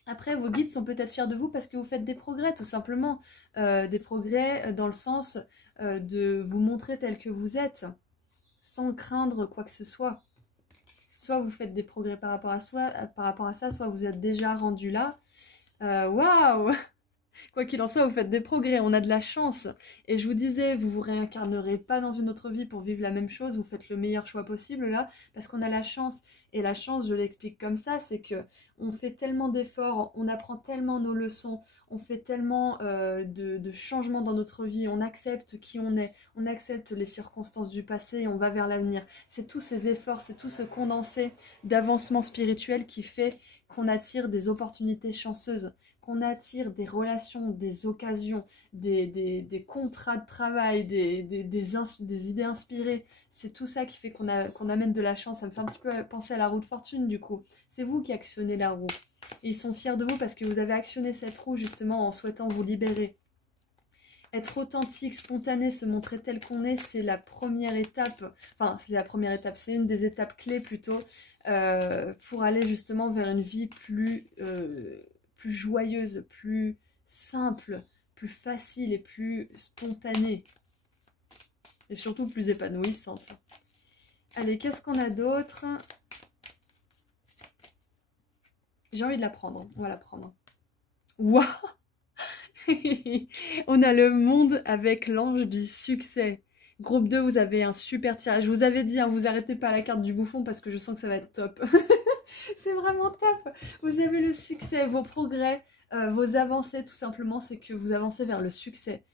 Après, vos guides sont peut-être fiers de vous parce que vous faites des progrès, tout simplement. Des progrès dans le sens de vous montrer tel que vous êtes, sans craindre quoi que ce soit. Soit vous faites des progrès par rapport à ça, soit vous êtes déjà rendu là. Waouh! Quoi qu'il en soit, vous faites des progrès, on a de la chance. Et je vous disais, vous vous réincarnerez pas dans une autre vie pour vivre la même chose, vous faites le meilleur choix possible là, parce qu'on a la chance. Et la chance, je l'explique comme ça, c'est que on fait tellement d'efforts, on apprend tellement nos leçons, on fait tellement de changements dans notre vie, on accepte qui on est, on accepte les circonstances du passé et on va vers l'avenir. C'est tous ces efforts, c'est tout ce condensé d'avancement spirituel qui fait qu'on attire des opportunités chanceuses, qu'on attire des relations, des occasions, des contrats de travail, des idées inspirées. C'est tout ça qui fait qu'on amène de la chance. Ça me fait un petit peu penser à la roue de fortune du coup. C'est vous qui actionnez la roue. Et ils sont fiers de vous parce que vous avez actionné cette roue justement en souhaitant vous libérer. Être authentique, spontané, se montrer tel qu'on est, c'est la première étape. Enfin, c'est la première étape, c'est une des étapes clés plutôt pour aller justement vers une vie plus joyeuse, plus simple, plus facile et plus spontanée. Et surtout plus épanouissante. Allez, qu'est-ce qu'on a d'autre? J'ai envie de la prendre, on va la prendre. Waouh! On a le monde avec l'ange du succès. Groupe 2, vous avez un super tirage. Je vous avais dit, hein, vous arrêtez pas la carte du bouffon parce que je sens que ça va être top. C'est vraiment top. Vous avez le succès, vos progrès, vos avancées tout simplement, c'est que vous avancez vers le succès.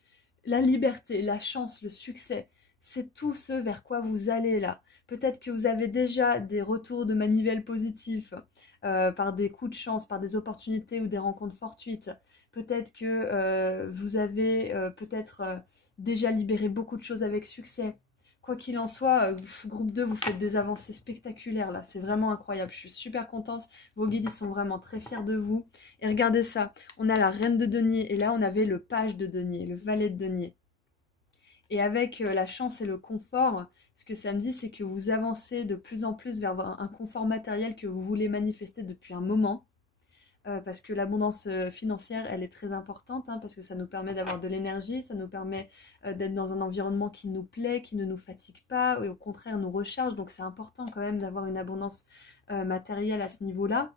La liberté, la chance, le succès, c'est tout ce vers quoi vous allez là. Peut-être que vous avez déjà des retours de manivelle positifs par des coups de chance, par des opportunités ou des rencontres fortuites. Peut-être que vous avez déjà libéré beaucoup de choses avec succès. Quoi qu'il en soit, groupe 2, vous faites des avancées spectaculaires là, c'est vraiment incroyable, je suis super contente, vos guides ils sont vraiment très fiers de vous. Et regardez ça, on a la reine de denier et là on avait le page de denier, le valet de denier. Et avec la chance et le confort, ce que ça me dit c'est que vous avancez de plus en plus vers un confort matériel que vous voulez manifester depuis un moment. Parce que l'abondance financière, elle est très importante, hein, parce que ça nous permet d'avoir de l'énergie, ça nous permet d'être dans un environnement qui nous plaît, qui ne nous fatigue pas, et au contraire nous recharge, donc c'est important quand même d'avoir une abondance matérielle à ce niveau-là.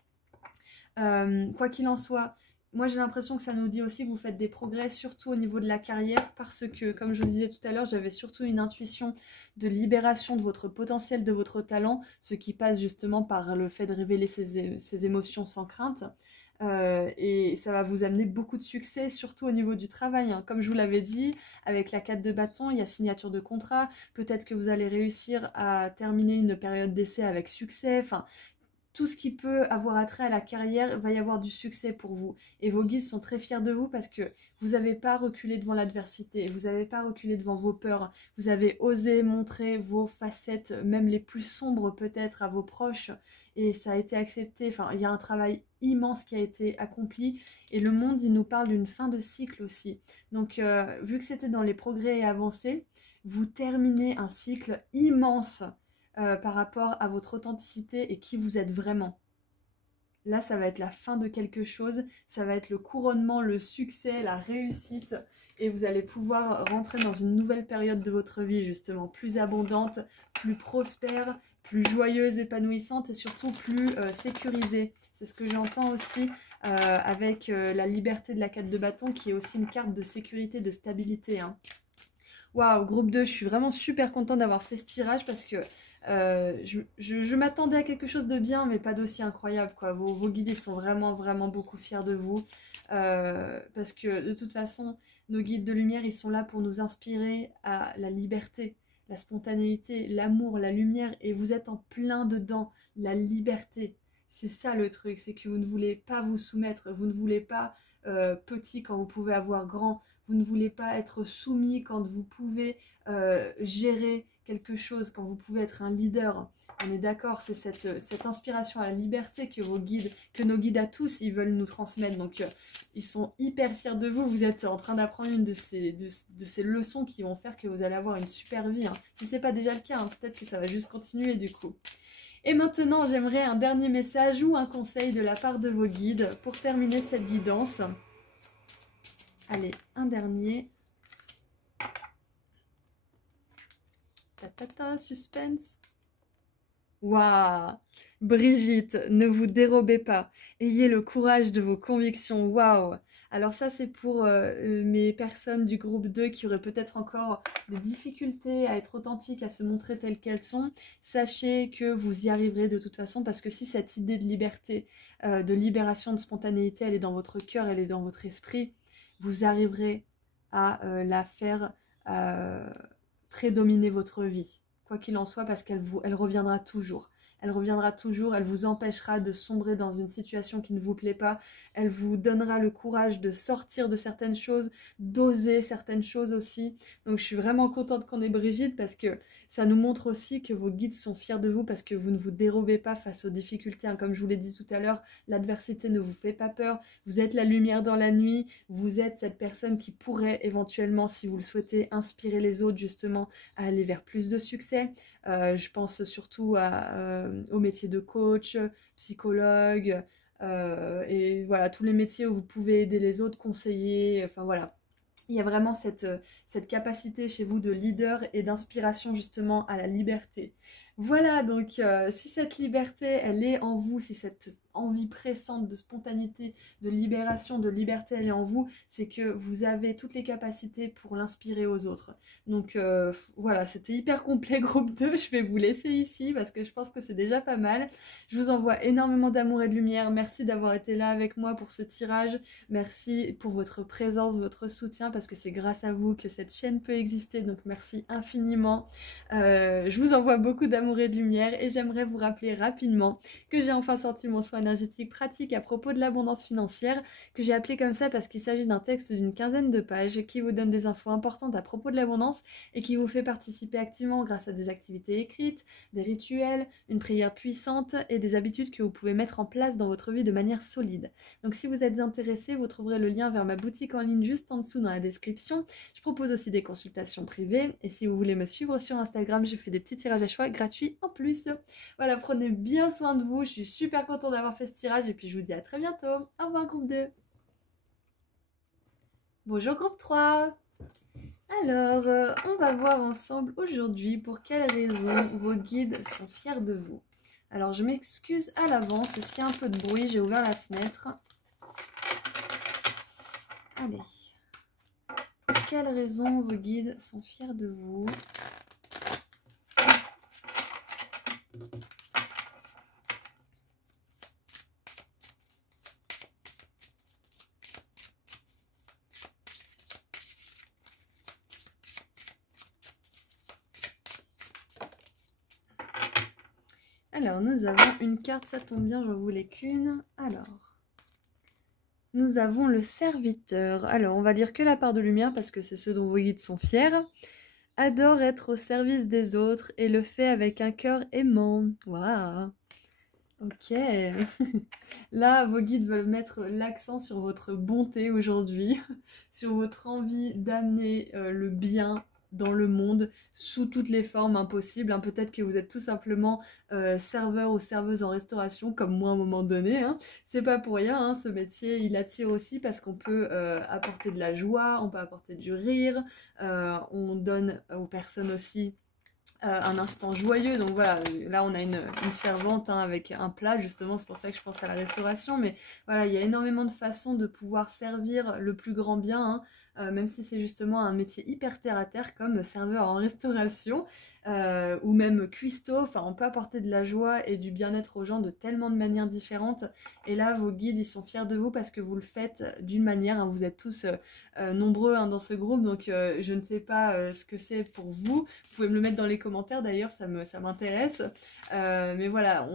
Quoi qu'il en soit, moi j'ai l'impression que ça nous dit aussi que vous faites des progrès, surtout au niveau de la carrière, parce que, comme je vous le disais tout à l'heure, j'avais surtout une intuition de libération de votre potentiel, de votre talent, ce qui passe justement par le fait de révéler ses émotions sans crainte. Et ça va vous amener beaucoup de succès, surtout au niveau du travail, hein. Comme je vous l'avais dit, avec la 4 de bâton, il y a signature de contrat. Peut-être que vous allez réussir à terminer une période d'essai avec succès. Enfin, tout ce qui peut avoir attrait à la carrière, va y avoir du succès pour vous. Et vos guides sont très fiers de vous parce que vous n'avez pas reculé devant l'adversité, vous n'avez pas reculé devant vos peurs, vous avez osé montrer vos facettes, même les plus sombres peut-être, à vos proches, et ça a été accepté. Enfin, il y a un travail immense qui a été accompli, et le monde, il nous parle d'une fin de cycle aussi. Donc, vu que c'était dans les progrès et avancés, vous terminez un cycle immense par rapport à votre authenticité et qui vous êtes vraiment. Là, ça va être la fin de quelque chose, ça va être le couronnement, le succès, la réussite, et vous allez pouvoir rentrer dans une nouvelle période de votre vie, justement, plus abondante, plus prospère, plus joyeuse, épanouissante, et surtout plus sécurisée. C'est ce que j'entends aussi avec la liberté de la 4 de bâton, qui est aussi une carte de sécurité, de stabilité, hein. Waouh, groupe 2, je suis vraiment super contente d'avoir fait ce tirage parce que je m'attendais à quelque chose de bien, mais pas d'aussi incroyable, quoi. Vos guides, ils sont vraiment, vraiment beaucoup fiers de vous. Parce que de toute façon, nos guides de lumière, ils sont là pour nous inspirer à la liberté, la spontanéité, l'amour, la lumière, et vous êtes en plein dedans, la liberté. C'est ça le truc, c'est que vous ne voulez pas vous soumettre, vous ne voulez pas petit quand vous pouvez avoir grand, vous ne voulez pas être soumis quand vous pouvez gérer quelque chose, quand vous pouvez être un leader. On est d'accord, c'est cette inspiration à la liberté que vos guides, que nos guides à tous, ils veulent nous transmettre. Donc, ils sont hyper fiers de vous. Vous êtes en train d'apprendre une de ces leçons qui vont faire que vous allez avoir une super vie, hein. Si ce n'est pas déjà le cas, hein, peut-être que ça va juste continuer du coup. Et maintenant, j'aimerais un dernier message ou un conseil de la part de vos guides pour terminer cette guidance. Allez, un dernier. Suspense. Waouh! Brigitte, ne vous dérobez pas. Ayez le courage de vos convictions. Waouh! Alors ça, c'est pour mes personnes du groupe 2 qui auraient peut-être encore des difficultés à être authentiques, à se montrer telles qu'elles sont. Sachez que vous y arriverez de toute façon parce que si cette idée de liberté, de libération, de spontanéité, elle est dans votre cœur, elle est dans votre esprit, vous arriverez à la faire prédominer votre vie. Quoi qu'il en soit, parce elle reviendra toujours. Elle reviendra toujours, elle vous empêchera de sombrer dans une situation qui ne vous plaît pas. Elle vous donnera le courage de sortir de certaines choses, d'oser certaines choses aussi. Donc je suis vraiment contente qu'on ait Brigitte parce que ça nous montre aussi que vos guides sont fiers de vous parce que vous ne vous dérobez pas face aux difficultés. Comme je vous l'ai dit tout à l'heure, l'adversité ne vous fait pas peur. Vous êtes la lumière dans la nuit. Vous êtes cette personne qui pourrait éventuellement, si vous le souhaitez, inspirer les autres justement à aller vers plus de succès. Je pense surtout au métier de coach, psychologue, et voilà, tous les métiers où vous pouvez aider les autres, conseiller, enfin voilà. Il y a vraiment cette capacité chez vous de leader et d'inspiration justement à la liberté. Voilà, donc si cette liberté, elle est en vous, si cette envie pressante de spontanéité, de libération, de liberté, elle est en vous, c'est que vous avez toutes les capacités pour l'inspirer aux autres. Donc voilà, c'était hyper complet groupe 2, je vais vous laisser ici parce que je pense que c'est déjà pas mal. Je vous envoie énormément d'amour et de lumière, merci d'avoir été là avec moi pour ce tirage, merci pour votre présence, votre soutien parce que c'est grâce à vous que cette chaîne peut exister, donc merci infiniment. Je vous envoie beaucoup d'amour et de lumière et j'aimerais vous rappeler rapidement que j'ai enfin sorti mon soin énergétique pratique à propos de l'abondance financière, que j'ai appelé comme ça parce qu'il s'agit d'un texte d'une quinzaine de pages qui vous donne des infos importantes à propos de l'abondance et qui vous fait participer activement grâce à des activités écrites, des rituels, une prière puissante et des habitudes que vous pouvez mettre en place dans votre vie de manière solide. Donc si vous êtes intéressé, vous trouverez le lien vers ma boutique en ligne juste en dessous dans la description. Je propose aussi des consultations privées et si vous voulez me suivre sur Instagram, je fais des petits tirages à choix gratuits en plus. Voilà, prenez bien soin de vous, je suis super contente d'avoir fait ce tirage et puis je vous dis à très bientôt. Au revoir groupe 2. Bonjour groupe 3. Alors, on va voir ensemble aujourd'hui pour quelles raisons vos guides sont fiers de vous. Alors, je m'excuse à l'avance s'il y a un peu de bruit, j'ai ouvert la fenêtre. Allez. Pour quelles raisons vos guides sont fiers de vous? Alors, nous avons une carte, ça tombe bien, j'en voulais qu'une. Alors, nous avons le serviteur. Alors, on va lire que la part de lumière parce que c'est ce dont vos guides sont fiers. Adore être au service des autres et le fait avec un cœur aimant. Waouh! Ok. Là, vos guides veulent mettre l'accent sur votre bonté aujourd'hui, sur votre envie d'amener le bien dans le monde sous toutes les formes impossibles. Peut-être que vous êtes tout simplement serveur ou serveuse en restauration, comme moi à un moment donné. C'est pas pour rien, ce métier, il attire aussi parce qu'on peut apporter de la joie, on peut apporter du rire, on donne aux personnes aussi un instant joyeux. Donc voilà, là on a une servante avec un plat, justement, c'est pour ça que je pense à la restauration. Mais voilà, il y a énormément de façons de pouvoir servir le plus grand bien, même si c'est justement un métier hyper terre à terre comme serveur en restauration ou même cuistot. Enfin, on peut apporter de la joie et du bien-être aux gens de tellement de manières différentes. Et là, vos guides, ils sont fiers de vous parce que vous le faites d'une manière. Vous êtes tous nombreux dans ce groupe, donc je ne sais pas ce que c'est pour vous. Vous pouvez me le mettre dans les commentaires d'ailleurs, ça m'intéresse. Mais voilà,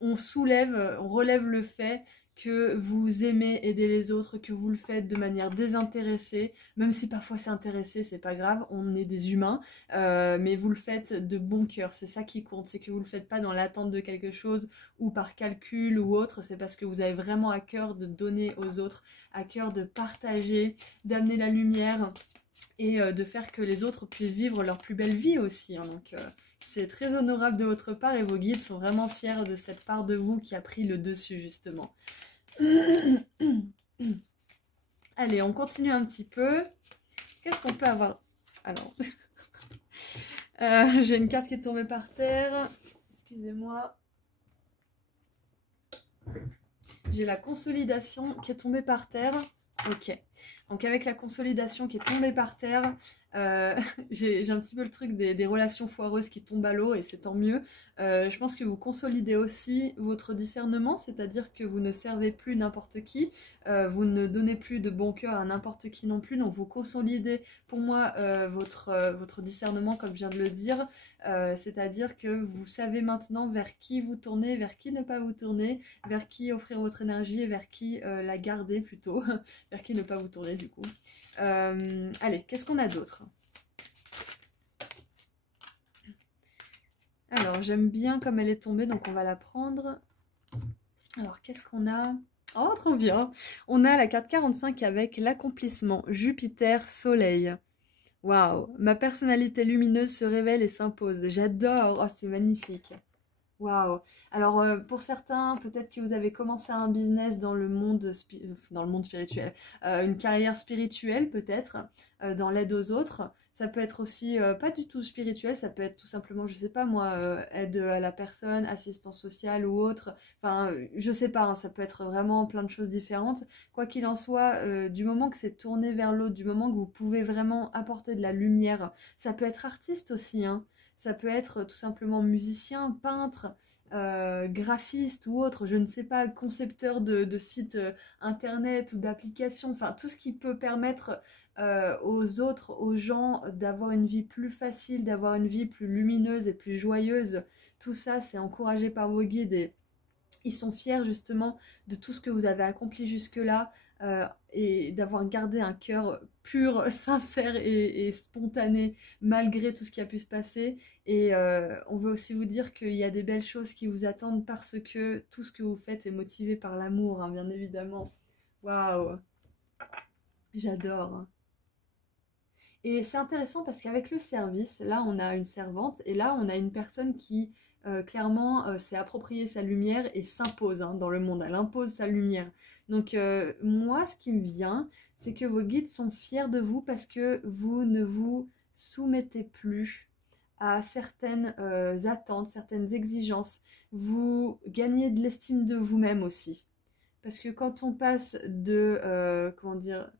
on soulève, on relève le fait que vous aimez aider les autres, que vous le faites de manière désintéressée, même si parfois c'est intéressé, c'est pas grave, on est des humains, mais vous le faites de bon cœur, c'est ça qui compte, c'est que vous le faites pas dans l'attente de quelque chose ou par calcul ou autre, c'est parce que vous avez vraiment à cœur de donner aux autres, à cœur de partager, d'amener la lumière et de faire que les autres puissent vivre leur plus belle vie aussi, donc C'est très honorable de votre part et vos guides sont vraiment fiers de cette part de vous qui a pris le dessus justement. Allez, on continue un petit peu. Qu'est-ce qu'on peut avoir? Alors, j'ai une carte qui est tombée par terre. Excusez-moi. J'ai la consolidation qui est tombée par terre. Ok. Donc avec la consolidation qui est tombée par terre, j'ai un petit peu le truc des relations foireuses qui tombent à l'eau et c'est tant mieux. Je pense que vous consolidez aussi votre discernement, c'est-à-dire que vous ne servez plus n'importe qui, vous ne donnez plus de bon cœur à n'importe qui non plus, donc vous consolidez pour moi votre discernement comme je viens de le dire, c'est-à-dire que vous savez maintenant vers qui vous tourner, vers qui ne pas vous tourner, vers qui offrir votre énergie et vers qui la garder plutôt, vers qui ne pas vous tourner du coup. Allez, qu'est-ce qu'on a d'autre? Alors, j'aime bien comme elle est tombée, donc on va la prendre. Alors, qu'est-ce qu'on a? Oh, trop bien! On a la carte 45 avec l'accomplissement, Jupiter, Soleil. Waouh! Ma personnalité lumineuse se révèle et s'impose. J'adore! Oh, c'est magnifique! Waouh! Alors, pour certains, peut-être que vous avez commencé un business dans le monde spirituel, une carrière spirituelle peut-être, dans l'aide aux autres. Ça peut être aussi pas du tout spirituel, ça peut être tout simplement, je sais pas moi, aide à la personne, assistance sociale ou autre. Enfin, je sais pas, hein, ça peut être vraiment plein de choses différentes. Quoi qu'il en soit, du moment que c'est tourné vers l'autre, du moment que vous pouvez vraiment apporter de la lumière, ça peut être artiste aussi, hein. Ça peut être tout simplement musicien, peintre, graphiste ou autre, je ne sais pas, concepteur de sites internet ou d'applications, enfin tout ce qui peut permettre aux autres, aux gens d'avoir une vie plus facile, d'avoir une vie plus lumineuse et plus joyeuse. Tout ça, c'est encouragé par vos guides et ils sont fiers justement de tout ce que vous avez accompli jusque-là et d'avoir gardé un cœur pur, sincère et spontané malgré tout ce qui a pu se passer. Et on veut aussi vous dire qu'il y a des belles choses qui vous attendent parce que tout ce que vous faites est motivé par l'amour, hein, bien évidemment. Waouh, j'adore. Et c'est intéressant parce qu'avec le service, là on a une servante et là on a une personne qui clairement s'est appropriée sa lumière et s'impose hein, dans le monde, elle impose sa lumière. Donc moi ce qui me vient, c'est que vos guides sont fiers de vous parce que vous ne vous soumettez plus à certaines attentes, certaines exigences. Vous gagnez de l'estime de vous-même aussi. Parce que quand on passe de, comment dire,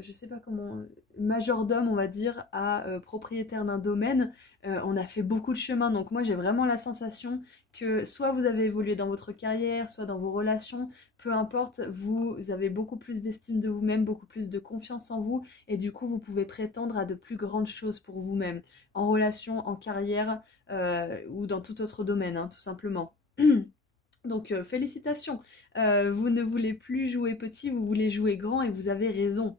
je sais pas comment, majordome, on va dire, à propriétaire d'un domaine, on a fait beaucoup de chemin. Donc moi, j'ai vraiment la sensation que soit vous avez évolué dans votre carrière, soit dans vos relations, peu importe, vous avez beaucoup plus d'estime de vous-même, beaucoup plus de confiance en vous, et du coup, vous pouvez prétendre à de plus grandes choses pour vous-même, en relation, en carrière, ou dans tout autre domaine, hein, tout simplement. Donc félicitations, vous ne voulez plus jouer petit, vous voulez jouer grand et vous avez raison.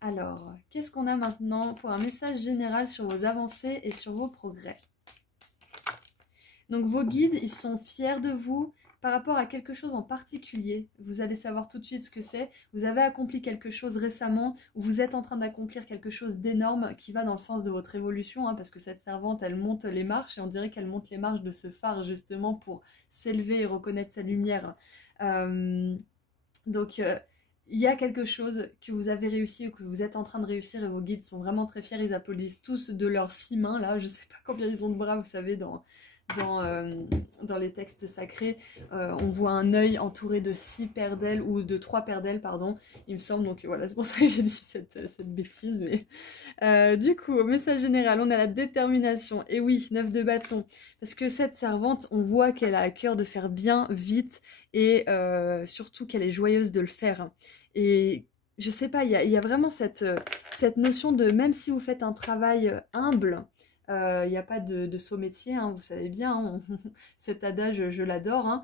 Alors, qu'est-ce qu'on a maintenant pour un message général sur vos avancées et sur vos progrès? Donc vos guides, ils sont fiers de vous par rapport à quelque chose en particulier. Vous allez savoir tout de suite ce que c'est. Vous avez accompli quelque chose récemment ou vous êtes en train d'accomplir quelque chose d'énorme qui va dans le sens de votre évolution, hein, parce que cette servante, elle monte les marches et on dirait qu'elle monte les marches de ce phare justement pour s'élever et reconnaître sa lumière. Donc, il y a quelque chose que vous avez réussi ou que vous êtes en train de réussir et vos guides sont vraiment très fiers. Ils applaudissent tous de leurs 6 mains, là. Je ne sais pas combien ils ont de bras, vous savez, dans les textes sacrés. On voit un œil entouré de 6 paires d'ailes, ou de 3 paires d'ailes, pardon, il me semble. Donc voilà, c'est pour ça que j'ai dit cette bêtise. Mais du coup, au message général, on a la détermination. Et oui, 9 de bâton. Parce que cette servante, on voit qu'elle a à cœur de faire bien, vite, et surtout qu'elle est joyeuse de le faire. Et je sais pas, il y a vraiment cette notion de, même si vous faites un travail humble, il n'y a pas de saut métier, hein, vous savez bien, hein, cet adage, je l'adore, hein,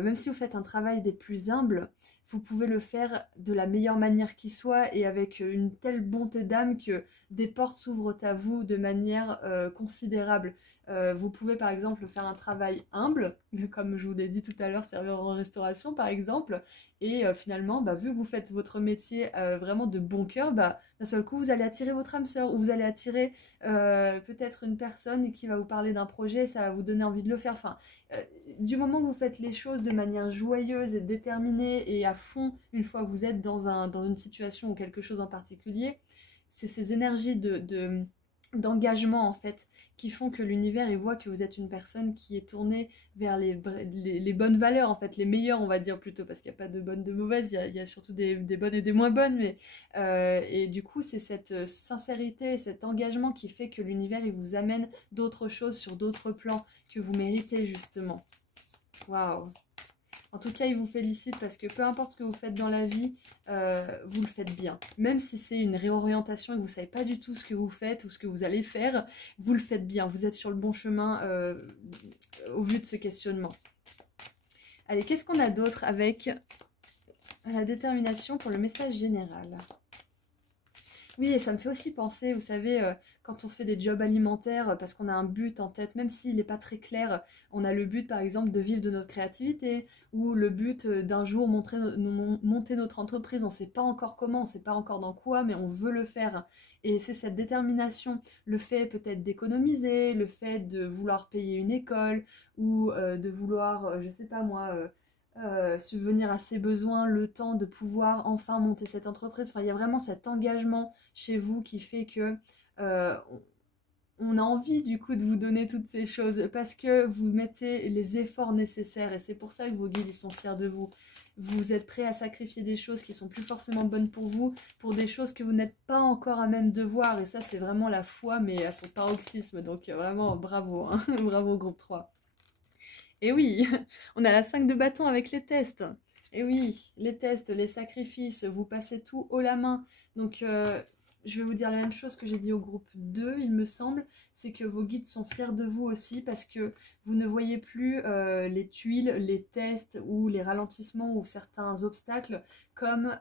même si vous faites un travail des plus humbles, vous pouvez le faire de la meilleure manière qui soit et avec une telle bonté d'âme que des portes s'ouvrent à vous de manière considérable. Vous pouvez par exemple faire un travail humble, comme je vous l'ai dit tout à l'heure, servir en restauration par exemple, Et finalement, bah, vu que vous faites votre métier vraiment de bon cœur, bah, d'un seul coup, vous allez attirer votre âme sœur ou vous allez attirer peut-être une personne qui va vous parler d'un projet, ça va vous donner envie de le faire. Enfin, du moment que vous faites les choses de manière joyeuse et déterminée et à fond, une fois que vous êtes dans une situation ou quelque chose en particulier, c'est ces énergies d'engagement en fait qui font que l'univers il voit que vous êtes une personne qui est tournée vers les bonnes valeurs en fait, les meilleures on va dire plutôt, parce qu'il n'y a pas de bonnes de mauvaises, il y a surtout des bonnes et des moins bonnes, mais et du coup c'est cette sincérité, cet engagement qui fait que l'univers il vous amène d'autres choses sur d'autres plans que vous méritez justement. Waouh! En tout cas, il vous félicite parce que peu importe ce que vous faites dans la vie, vous le faites bien. Même si c'est une réorientation et que vous ne savez pas du tout ce que vous faites ou ce que vous allez faire, vous le faites bien. Vous êtes sur le bon chemin au vu de ce questionnement. Allez, qu'est-ce qu'on a d'autre avec la détermination pour le message général? Oui, et ça me fait aussi penser, vous savez, quand on fait des jobs alimentaires, parce qu'on a un but en tête, même s'il n'est pas très clair, on a le but par exemple de vivre de notre créativité, ou le but d'un jour monter notre entreprise, on ne sait pas encore comment, on ne sait pas encore dans quoi, mais on veut le faire. Et c'est cette détermination, le fait peut-être d'économiser, le fait de vouloir payer une école, ou de vouloir, je sais pas moi, subvenir à ses besoins, le temps de pouvoir enfin monter cette entreprise. Enfin, il y a vraiment cet engagement chez vous qui fait que euh, on a envie du coup de vous donner toutes ces choses parce que vous mettez les efforts nécessaires et c'est pour ça que vos guides ils sont fiers de vous. Vous êtes prêts à sacrifier des choses qui sont plus forcément bonnes pour vous, pour des choses que vous n'êtes pas encore à même de voir, et ça c'est vraiment la foi mais à son paroxysme, donc vraiment bravo, hein. Bravo groupe 3. Et oui, on a la 5 de bâton avec les tests. Et oui, les tests, les sacrifices, vous passez tout haut la main. Donc, je vais vous dire la même chose que j'ai dit au groupe 2, il me semble. C'est que vos guides sont fiers de vous aussi parce que vous ne voyez plus les tuiles, les tests ou les ralentissements ou certains obstacles comme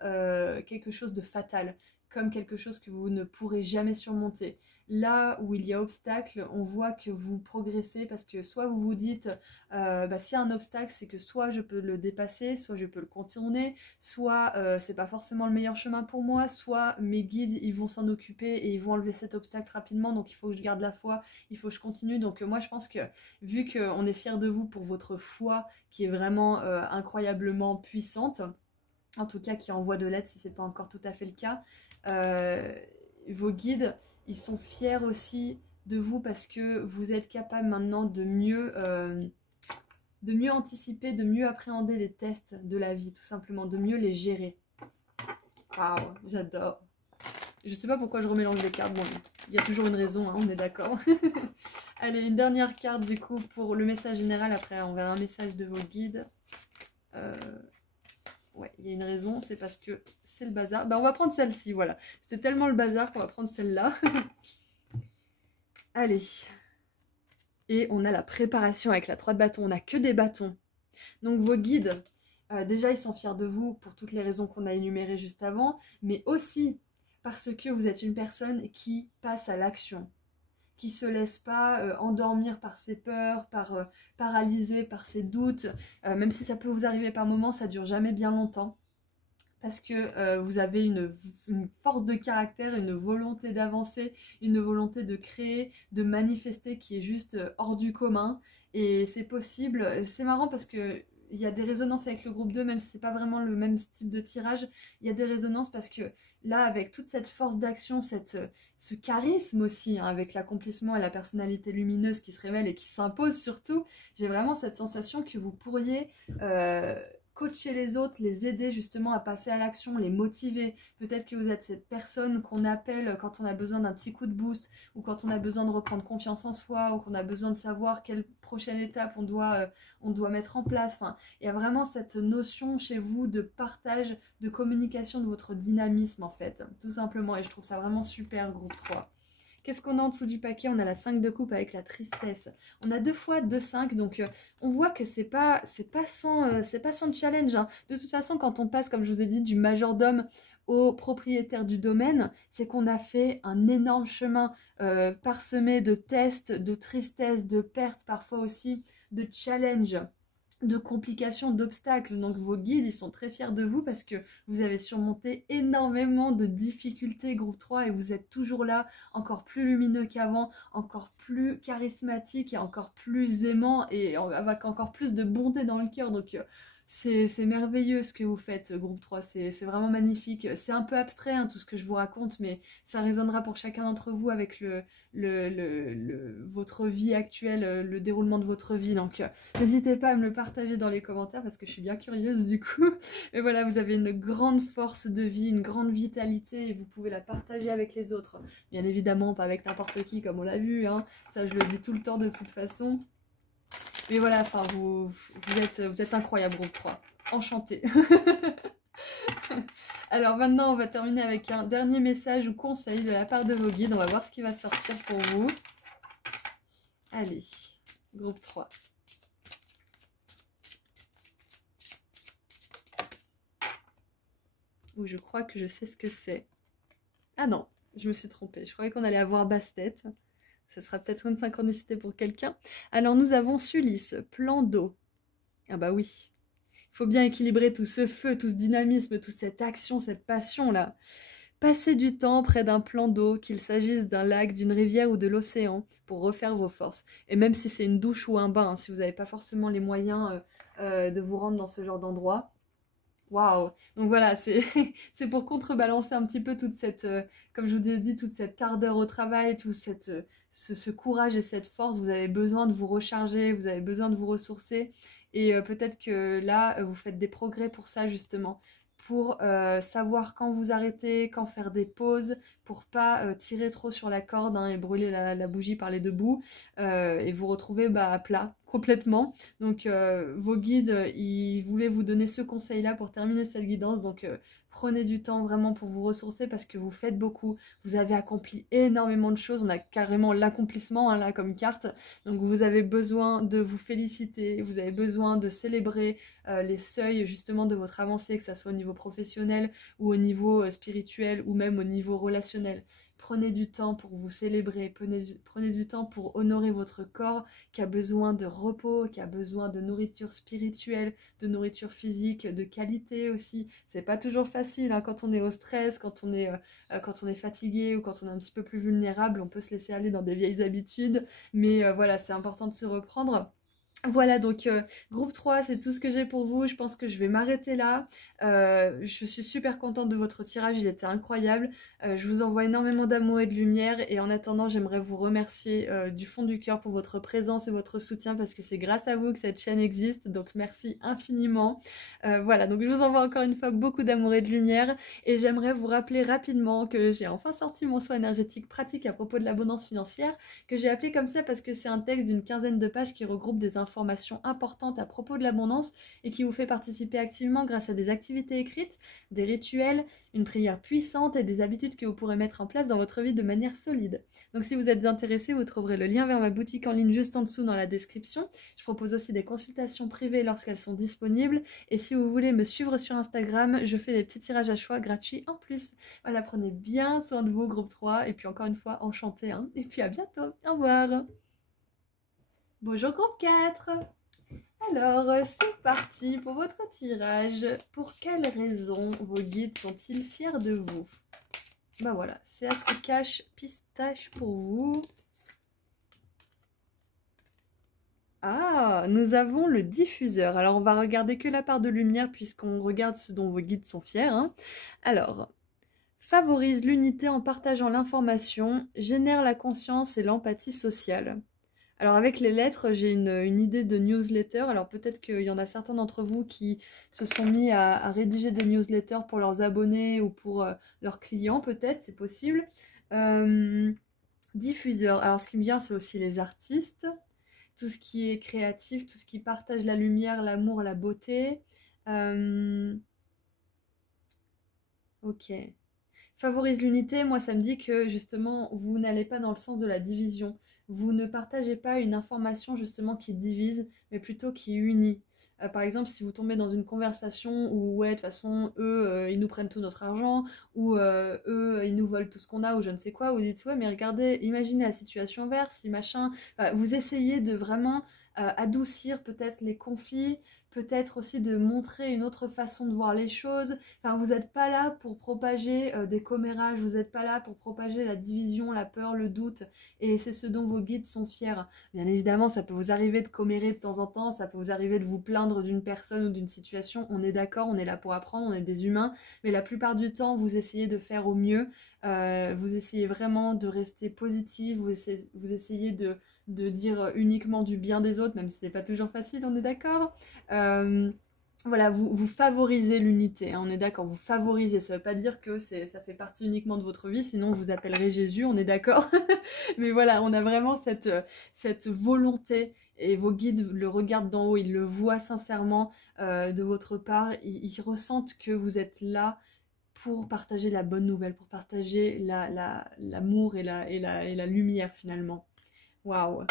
quelque chose de fatal, comme quelque chose que vous ne pourrez jamais surmonter. Là où il y a obstacle, on voit que vous progressez parce que soit vous vous dites s'il y a un obstacle, c'est que soit je peux le dépasser, soit je peux le contourner, soit c'est pas forcément le meilleur chemin pour moi, soit mes guides ils vont s'en occuper et ils vont enlever cet obstacle rapidement, donc il faut que je garde la foi, il faut que je continue. Donc moi je pense que vu qu'on est fiers de vous pour votre foi qui est vraiment incroyablement puissante, en tout cas qui envoie de l'aide si c'est pas encore tout à fait le cas, vos guides ils sont fiers aussi de vous parce que vous êtes capable maintenant de mieux anticiper, de mieux appréhender les tests de la vie, tout simplement, de mieux les gérer. Waouh, j'adore. Je sais pas pourquoi je remélange les cartes, bon, il y a toujours une raison, hein, on est d'accord. Allez, une dernière carte du coup pour le message général, après on verra un message de vos guides. Ouais, il y a une raison, c'est parce que c'est le bazar. Bah on va prendre celle-ci, voilà. C'était tellement le bazar qu'on va prendre celle-là. Allez. Et on a la préparation avec la 3 de bâton, on n'a que des bâtons. Donc vos guides, déjà ils sont fiers de vous pour toutes les raisons qu'on a énumérées juste avant, mais aussi parce que vous êtes une personne qui passe à l'action, qui ne se laisse pas endormir par ses peurs, paralysée par ses doutes, même si ça peut vous arriver par moments, ça ne dure jamais bien longtemps. Parce que vous avez une force de caractère, une volonté d'avancer, une volonté de créer, de manifester qui est juste hors du commun. Et c'est possible. C'est marrant parce que il y a des résonances avec le groupe 2, même si c'est pas vraiment le même type de tirage. Il y a des résonances parce que là, avec toute cette force d'action, ce charisme aussi, hein, avec l'accomplissement et la personnalité lumineuse qui se révèle et qui s'impose surtout, j'ai vraiment cette sensation que vous pourriez coacher les autres, les aider justement à passer à l'action, les motiver. Peut-être que vous êtes cette personne qu'on appelle quand on a besoin d'un petit coup de boost ou quand on a besoin de reprendre confiance en soi ou qu'on a besoin de savoir quelle prochaine étape on doit mettre en place. Enfin, il y a vraiment cette notion chez vous de partage, de communication de votre dynamisme en fait, tout simplement. Et je trouve ça vraiment super, groupe 3. Qu'est-ce qu'on a en dessous du paquet? On a la 5 de coupe avec la tristesse. On a 2 fois 2 5, donc on voit que c'est pas sans challenge, hein. De toute façon, quand on passe, comme je vous ai dit, du majordome au propriétaire du domaine, c'est qu'on a fait un énorme chemin parsemé de tests, de tristesse, de pertes, parfois aussi de challenge. de complications, d'obstacles. Donc vos guides, ils sont très fiers de vous parce que vous avez surmonté énormément de difficultés groupe 3 et vous êtes toujours là, encore plus lumineux qu'avant, encore plus charismatique et encore plus aimant et avec encore plus de bonté dans le cœur. Donc c'est merveilleux ce que vous faites, groupe 3, c'est vraiment magnifique. C'est un peu abstrait hein, tout ce que je vous raconte, mais ça résonnera pour chacun d'entre vous avec votre vie actuelle, le déroulement de votre vie. Donc n'hésitez pas à me le partager dans les commentaires parce que je suis bien curieuse du coup. Et voilà, vous avez une grande force de vie, une grande vitalité et vous pouvez la partager avec les autres. Bien évidemment, pas avec n'importe qui comme on l'a vu, hein. Ça je le dis tout le temps de toute façon. Mais voilà, enfin, vous êtes incroyable, groupe 3. Enchantée. Alors maintenant, on va terminer avec un dernier message ou conseil de la part de vos guides. On va voir ce qui va sortir pour vous. Allez, groupe 3. Ou je crois que je sais ce que c'est. Ah non, je me suis trompée. Je croyais qu'on allait avoir Bastet. Ce sera peut-être une synchronicité pour quelqu'un. Alors nous avons Sulis, plan d'eau. Ah bah oui. Il faut bien équilibrer tout ce feu, tout ce dynamisme, toute cette action, cette passion-là. Passez du temps près d'un plan d'eau, qu'il s'agisse d'un lac, d'une rivière ou de l'océan, pour refaire vos forces. Et même si c'est une douche ou un bain, hein, si vous n'avez pas forcément les moyens de vous rendre dans ce genre d'endroit. Waouh! Donc voilà, c'est pour contrebalancer un petit peu toute cette, comme je vous ai dit, toute cette ardeur au travail, tout ce courage et cette force. Vous avez besoin de vous recharger, vous avez besoin de vous ressourcer. Et peut-être que là, vous faites des progrès pour ça justement. Pour savoir quand vous arrêter, quand faire des pauses, pour pas tirer trop sur la corde hein, et brûler la bougie par les deux bouts et vous retrouver bah, à plat complètement. Donc vos guides, ils voulaient vous donner ce conseil-là pour terminer cette guidance. Donc prenez du temps vraiment pour vous ressourcer parce que vous faites beaucoup. Vous avez accompli énormément de choses. On a carrément l'accomplissement hein, là comme carte. Donc vous avez besoin de vous féliciter. Vous avez besoin de célébrer les seuils justement de votre avancée, que ce soit au niveau professionnel ou au niveau spirituel ou même au niveau relationnel. Prenez du temps pour vous célébrer, prenez du temps pour honorer votre corps qui a besoin de repos, qui a besoin de nourriture spirituelle, de nourriture physique, de qualité aussi. C'est pas toujours facile hein, quand on est au stress, quand on est fatigué ou quand on est un petit peu plus vulnérable, on peut se laisser aller dans des vieilles habitudes. Mais voilà, c'est important de se reprendre. Voilà, donc groupe 3, c'est tout ce que j'ai pour vous. Je pense que je vais m'arrêter là. Je suis super contente de votre tirage, il était incroyable. Je vous envoie énormément d'amour et de lumière. Et en attendant, j'aimerais vous remercier du fond du cœur pour votre présence et votre soutien parce que c'est grâce à vous que cette chaîne existe. Donc merci infiniment. Voilà, donc je vous envoie encore une fois beaucoup d'amour et de lumière. Et j'aimerais vous rappeler rapidement que j'ai enfin sorti mon soin énergétique pratique à propos de l'abondance financière, que j'ai appelé comme ça parce que c'est un texte d'une quinzaine de pages qui regroupe des informations importantes à propos de l'abondance et qui vous fait participer activement grâce à des activités écrites, des rituels, une prière puissante et des habitudes que vous pourrez mettre en place dans votre vie de manière solide. Donc si vous êtes intéressé, vous trouverez le lien vers ma boutique en ligne juste en dessous dans la description. Je propose aussi des consultations privées lorsqu'elles sont disponibles. Et si vous voulez me suivre sur Instagram, je fais des petits tirages à choix gratuits en plus. Voilà, prenez bien soin de vous, groupe 3. Et puis encore une fois, enchantée. Hein, et puis à bientôt. Au revoir. Bonjour groupe 4. Alors, c'est parti pour votre tirage. Pour quelles raisons vos guides sont-ils fiers de vous? Bah voilà, c'est assez cash pistache pour vous. Ah, nous avons le diffuseur. Alors, on va regarder que la part de lumière puisqu'on regarde ce dont vos guides sont fiers. Hein. Alors, favorise l'unité en partageant l'information, génère la conscience et l'empathie sociale. Alors avec les lettres, j'ai une idée de newsletter. Alors peut-être qu'il y en a certains d'entre vous qui se sont mis à rédiger des newsletters pour leurs abonnés ou pour leurs clients, peut-être, c'est possible. Diffuseur. Alors ce qui me vient, c'est aussi les artistes. Tout ce qui est créatif, tout ce qui partage la lumière, l'amour, la beauté. Ok. Favorise l'unité, moi ça me dit que justement vous n'allez pas dans le sens de la division. Vous ne partagez pas une information justement qui divise, mais plutôt qui unit. Par exemple, si vous tombez dans une conversation où, ouais, de toute façon, eux, ils nous prennent tout notre argent, ou eux, ils nous volent tout ce qu'on a, ou je ne sais quoi, vous dites, ouais, mais regardez, imaginez la situation inverse, si machin. Enfin, vous essayez de vraiment adoucir peut-être les conflits, peut-être aussi de montrer une autre façon de voir les choses. Enfin, vous n'êtes pas là pour propager des commérages, vous n'êtes pas là pour propager la division, la peur, le doute, et c'est ce dont vos guides sont fiers. Bien évidemment, ça peut vous arriver de commérer de temps en temps, ça peut vous arriver de vous plaindre d'une personne ou d'une situation, on est d'accord, on est là pour apprendre, on est des humains, mais la plupart du temps, vous essayez de faire au mieux, vous essayez vraiment de rester positif, vous essayez de dire uniquement du bien des autres, même si c'est pas toujours facile, on est d'accord. Voilà, vous favorisez l'unité, hein, on est d'accord, vous favorisez, ça veut pas dire que ça fait partie uniquement de votre vie, sinon vous appellerez Jésus, on est d'accord. Mais voilà, on a vraiment cette volonté, et vos guides le regardent d'en haut, ils le voient sincèrement de votre part, ils ressentent que vous êtes là pour partager la bonne nouvelle, pour partager l'amour et la lumière finalement. Waouh!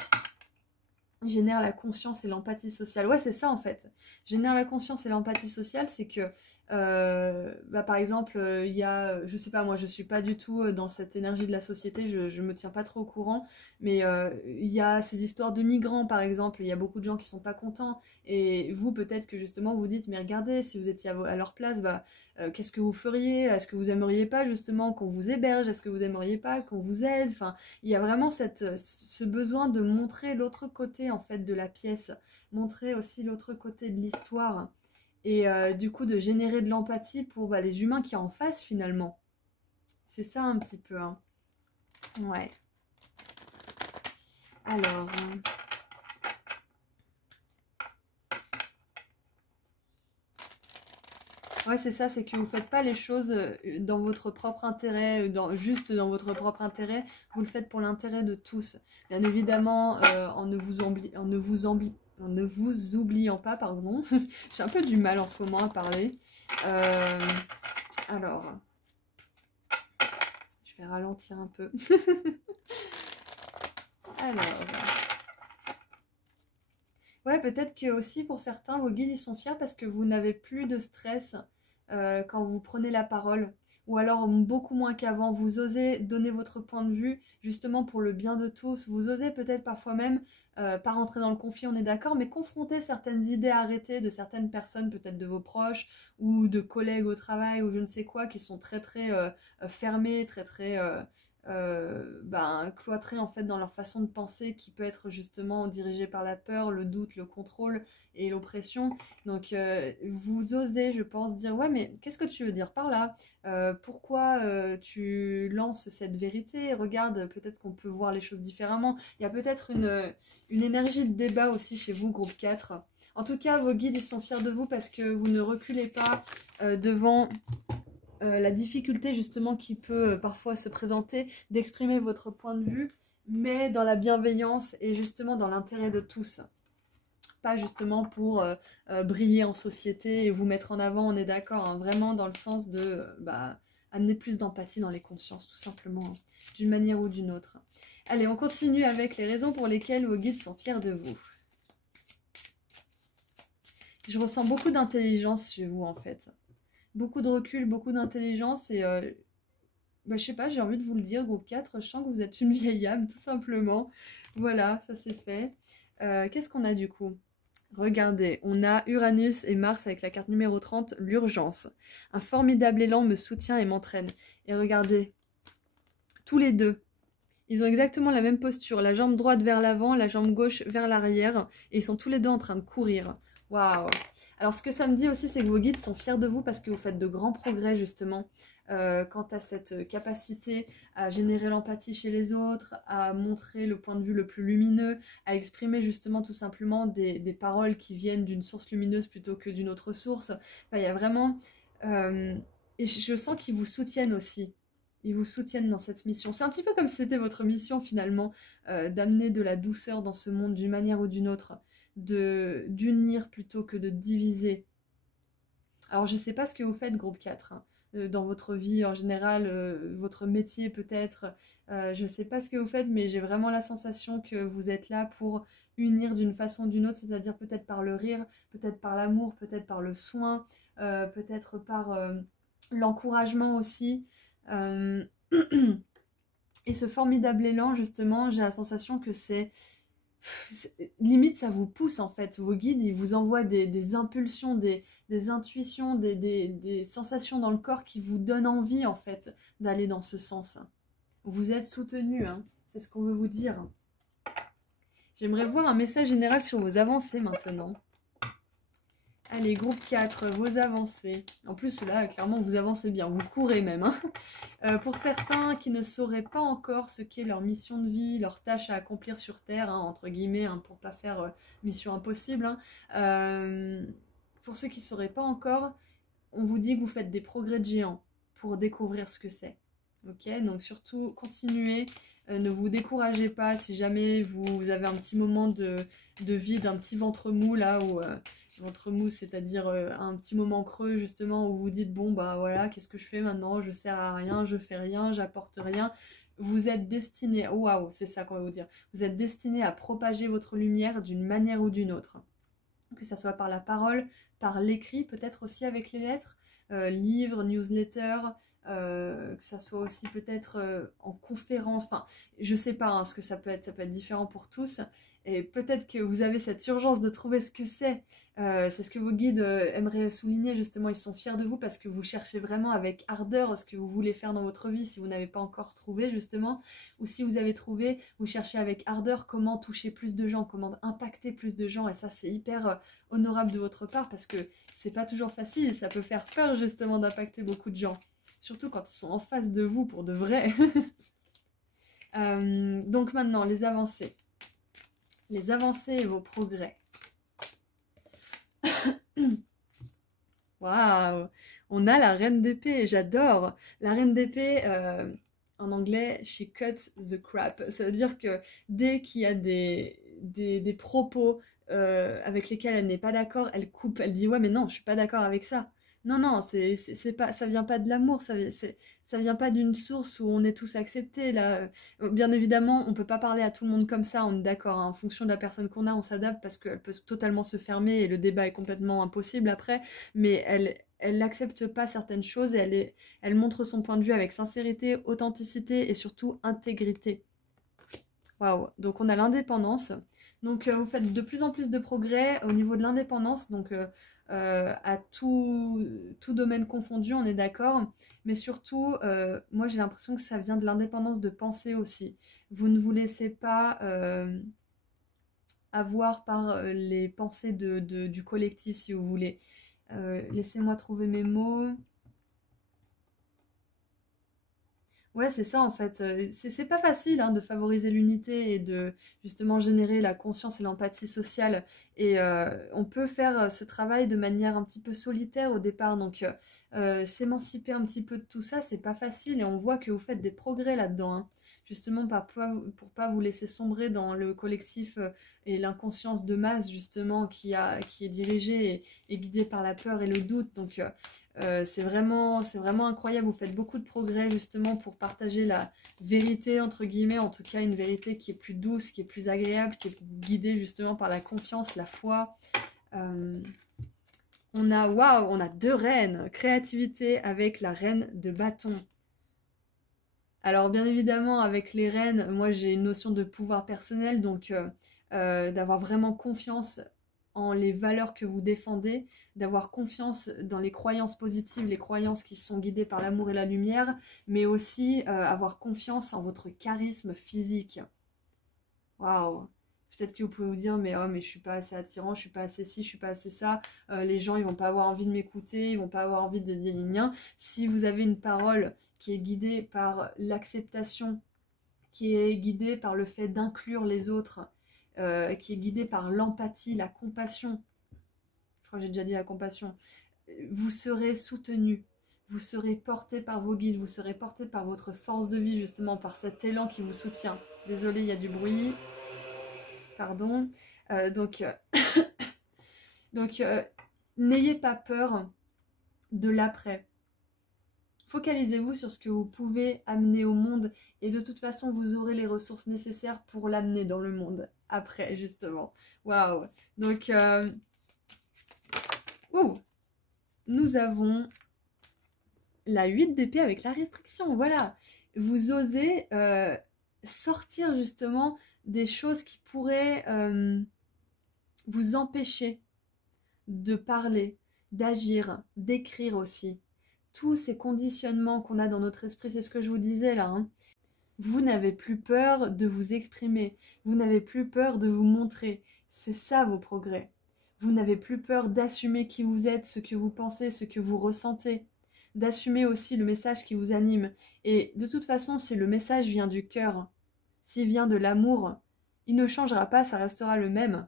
Génère la conscience et l'empathie sociale. Ouais, c'est ça en fait. Génère la conscience et l'empathie sociale, c'est que, par exemple, il y a, je sais pas, moi je suis pas du tout dans cette énergie de la société, je me tiens pas trop au courant, mais il y a ces histoires de migrants par exemple, il y a beaucoup de gens qui sont pas contents, et vous peut-être que justement vous dites, mais regardez, si vous étiez à leur place, qu'est-ce que vous feriez? Est-ce que vous aimeriez pas justement qu'on vous héberge? Est-ce que vous aimeriez pas qu'on vous aide? Enfin, il y a vraiment ce besoin de montrer l'autre côté en fait de la pièce, montrer aussi l'autre côté de l'histoire, et du coup de générer de l'empathie pour les humains qui en face finalement. C'est ça un petit peu, hein. Ouais. Alors... Ouais, c'est ça, c'est que vous ne faites pas les choses dans votre propre intérêt, juste dans votre propre intérêt, vous le faites pour l'intérêt de tous. Bien évidemment, en ne vous oubliant pas, pardon. J'ai un peu du mal en ce moment à parler. Alors, je vais ralentir un peu. Alors... Ouais, peut-être que aussi pour certains, vos guides ils sont fiers parce que vous n'avez plus de stress quand vous prenez la parole. Ou alors beaucoup moins qu'avant, vous osez donner votre point de vue justement pour le bien de tous. Vous osez peut-être parfois même, pas rentrer dans le conflit, on est d'accord, mais confronter certaines idées arrêtées de certaines personnes, peut-être de vos proches ou de collègues au travail ou je ne sais quoi, qui sont très très fermés, très très cloîtrés en fait dans leur façon de penser, qui peut être justement dirigée par la peur, le doute, le contrôle et l'oppression. Donc vous osez, je pense, dire ouais, mais qu'est-ce que tu veux dire par là? Pourquoi tu lances cette vérité? Regarde, peut-être qu'on peut voir les choses différemment. Il y a peut-être une énergie de débat aussi chez vous, groupe 4. En tout cas, vos guides ils sont fiers de vous parce que vous ne reculez pas devant la difficulté justement qui peut parfois se présenter, d'exprimer votre point de vue, mais dans la bienveillance et justement dans l'intérêt de tous. Pas justement pour briller en société et vous mettre en avant, on est d'accord, hein, vraiment dans le sens de amener plus d'empathie dans les consciences, tout simplement, hein, d'une manière ou d'une autre. Allez, on continue avec les raisons pour lesquelles vos guides sont fiers de vous. Je ressens beaucoup d'intelligence chez vous, en fait. Beaucoup de recul, beaucoup d'intelligence, et je sais pas, j'ai envie de vous le dire, groupe 4, je sens que vous êtes une vieille âme, tout simplement. Voilà, ça c'est fait. Qu'est-ce qu'on a du coup? Regardez, on a Uranus et Mars avec la carte numéro 30, l'urgence. Un formidable élan me soutient et m'entraîne. Et regardez, tous les deux, ils ont exactement la même posture, la jambe droite vers l'avant, la jambe gauche vers l'arrière, et ils sont tous les deux en train de courir. Waouh! Alors ce que ça me dit aussi, c'est que vos guides sont fiers de vous parce que vous faites de grands progrès justement quant à cette capacité à générer l'empathie chez les autres, à montrer le point de vue le plus lumineux, à exprimer justement tout simplement des paroles qui viennent d'une source lumineuse plutôt que d'une autre source. Enfin, il y a vraiment... et je sens qu'ils vous soutiennent aussi. Ils vous soutiennent dans cette mission. C'est un petit peu comme si c'était votre mission finalement, d'amener de la douceur dans ce monde d'une manière ou d'une autre, d'unir plutôt que de diviser. Alors je sais pas ce que vous faites, groupe 4, hein. dans votre vie en général, votre métier peut-être. Je ne sais pas ce que vous faites, mais j'ai vraiment la sensation que vous êtes là pour unir d'une façon ou d'une autre, c'est-à-dire peut-être par le rire, peut-être par l'amour, peut-être par le soin, peut-être par l'encouragement aussi. Euh, Et ce formidable élan, justement, j'ai la sensation que limite, ça vous pousse en fait. Vos guides, ils vous envoient des impulsions, des intuitions, des sensations dans le corps qui vous donnent envie en fait d'aller dans ce sens. Vous êtes soutenu, hein. C'est ce qu'on veut vous dire. J'aimerais voir un message général sur vos avancées maintenant. Allez, groupe 4, vos avancées. En plus, là, clairement, vous avancez bien, vous courez même. Hein. Pour certains qui ne sauraient pas encore ce qu'est leur mission de vie, leur tâche à accomplir sur Terre, hein, entre guillemets, hein, pour pas faire mission impossible. Hein. Pour ceux qui ne sauraient pas encore, on vous dit que vous faites des progrès de géant pour découvrir ce que c'est. Ok, donc surtout, continuez. Ne vous découragez pas si jamais vous avez un petit moment de vide, un petit ventre mou là où... ventre mou, c'est-à-dire un petit moment creux justement où vous dites bon bah voilà, qu'est-ce que je fais maintenant, je sers à rien, je fais rien, j'apporte rien. Vous êtes destiné, waouh, c'est ça qu'on va vous dire, vous êtes destiné à propager votre lumière d'une manière ou d'une autre, que ça soit par la parole, par l'écrit, peut-être aussi avec les lettres, livres, newsletters, que ça soit aussi peut-être en conférence, enfin je sais pas hein, ce que ça peut être différent pour tous, et peut-être que vous avez cette urgence de trouver ce que c'est ce que vos guides aimeraient souligner justement, ils sont fiers de vous parce que vous cherchez vraiment avec ardeur ce que vous voulez faire dans votre vie si vous n'avez pas encore trouvé justement, ou si vous avez trouvé, vous cherchez avec ardeur comment toucher plus de gens, comment impacter plus de gens, et ça c'est hyper honorable de votre part parce que c'est pas toujours facile, ça peut faire peur justement d'impacter beaucoup de gens. Surtout quand ils sont en face de vous pour de vrai. Donc maintenant, les avancées. Les avancées et vos progrès. Waouh! On a la reine d'épée, j'adore! La reine d'épée, en anglais, she cuts the crap. Ça veut dire que dès qu'il y a des propos avec lesquels elle n'est pas d'accord, elle coupe, elle dit ouais mais non, je suis pas d'accord avec ça. Non, non, c'est pas, ça vient pas de l'amour, ça vient pas d'une source où on est tous acceptés. Là. Bien évidemment, on peut pas parler à tout le monde comme ça, on est d'accord, hein. En fonction de la personne qu'on a, on s'adapte parce qu'elle peut totalement se fermer et le débat est complètement impossible après, mais elle n'accepte pas certaines choses et elle montre son point de vue avec sincérité, authenticité et surtout intégrité. Waouh, donc on a l'indépendance. Donc vous faites de plus en plus de progrès au niveau de l'indépendance, donc à tout domaine confondu, on est d'accord. Mais surtout, moi j'ai l'impression que ça vient de l'indépendance de penser aussi. Vous ne vous laissez pas avoir par les pensées du collectif, si vous voulez. Laissez-moi trouver mes mots. Ouais, c'est ça en fait. C'est pas facile hein, de favoriser l'unité et de justement générer la conscience et l'empathie sociale. Et on peut faire ce travail de manière un petit peu solitaire au départ. Donc s'émanciper un petit peu de tout ça, c'est pas facile. Et on voit que vous faites des progrès là-dedans. Hein. Justement pour pas vous laisser sombrer dans le collectif et l'inconscience de masse justement qui est dirigée et guidée par la peur et le doute. Donc c'est vraiment incroyable, vous faites beaucoup de progrès justement pour partager la vérité, entre guillemets, en tout cas une vérité qui est plus douce, qui est plus agréable, qui est guidée justement par la confiance, la foi. On a deux reines, créativité avec la reine de bâton. Alors bien évidemment avec les reines, moi j'ai une notion de pouvoir personnel, donc d'avoir vraiment confiance en les valeurs que vous défendez, d'avoir confiance dans les croyances positives, les croyances qui sont guidées par l'amour et la lumière, mais aussi avoir confiance en votre charisme physique. Waouh! Peut-être que vous pouvez vous dire, mais oh, mais je suis pas assez attirant, je suis pas assez ci, je suis pas assez ça. Les gens, ils vont pas avoir envie de m'écouter, ils vont pas avoir envie de dire. Si vous avez une parole qui est guidée par l'acceptation, qui est guidée par le fait d'inclure les autres, qui est guidée par l'empathie, la compassion. Je crois que j'ai déjà dit la compassion. Vous serez soutenu, vous serez porté par vos guides, vous serez porté par votre force de vie, justement, par cet élan qui vous soutient. Désolée, il y a du bruit. Pardon. Donc, n'ayez pas peur de l'après. Focalisez-vous sur ce que vous pouvez amener au monde et de toute façon, vous aurez les ressources nécessaires pour l'amener dans le monde après, justement. Waouh! Donc, nous avons la 8 d'épée avec la restriction, voilà. Vous osez sortir justement des choses qui pourraient vous empêcher de parler, d'agir, d'écrire aussi. Tous ces conditionnements qu'on a dans notre esprit, c'est ce que je vous disais là, hein. Vous n'avez plus peur de vous exprimer, vous n'avez plus peur de vous montrer. C'est ça vos progrès. Vous n'avez plus peur d'assumer qui vous êtes, ce que vous pensez, ce que vous ressentez, d'assumer aussi le message qui vous anime. Et de toute façon, si le message vient du cœur, s'il vient de l'amour, il ne changera pas, ça restera le même.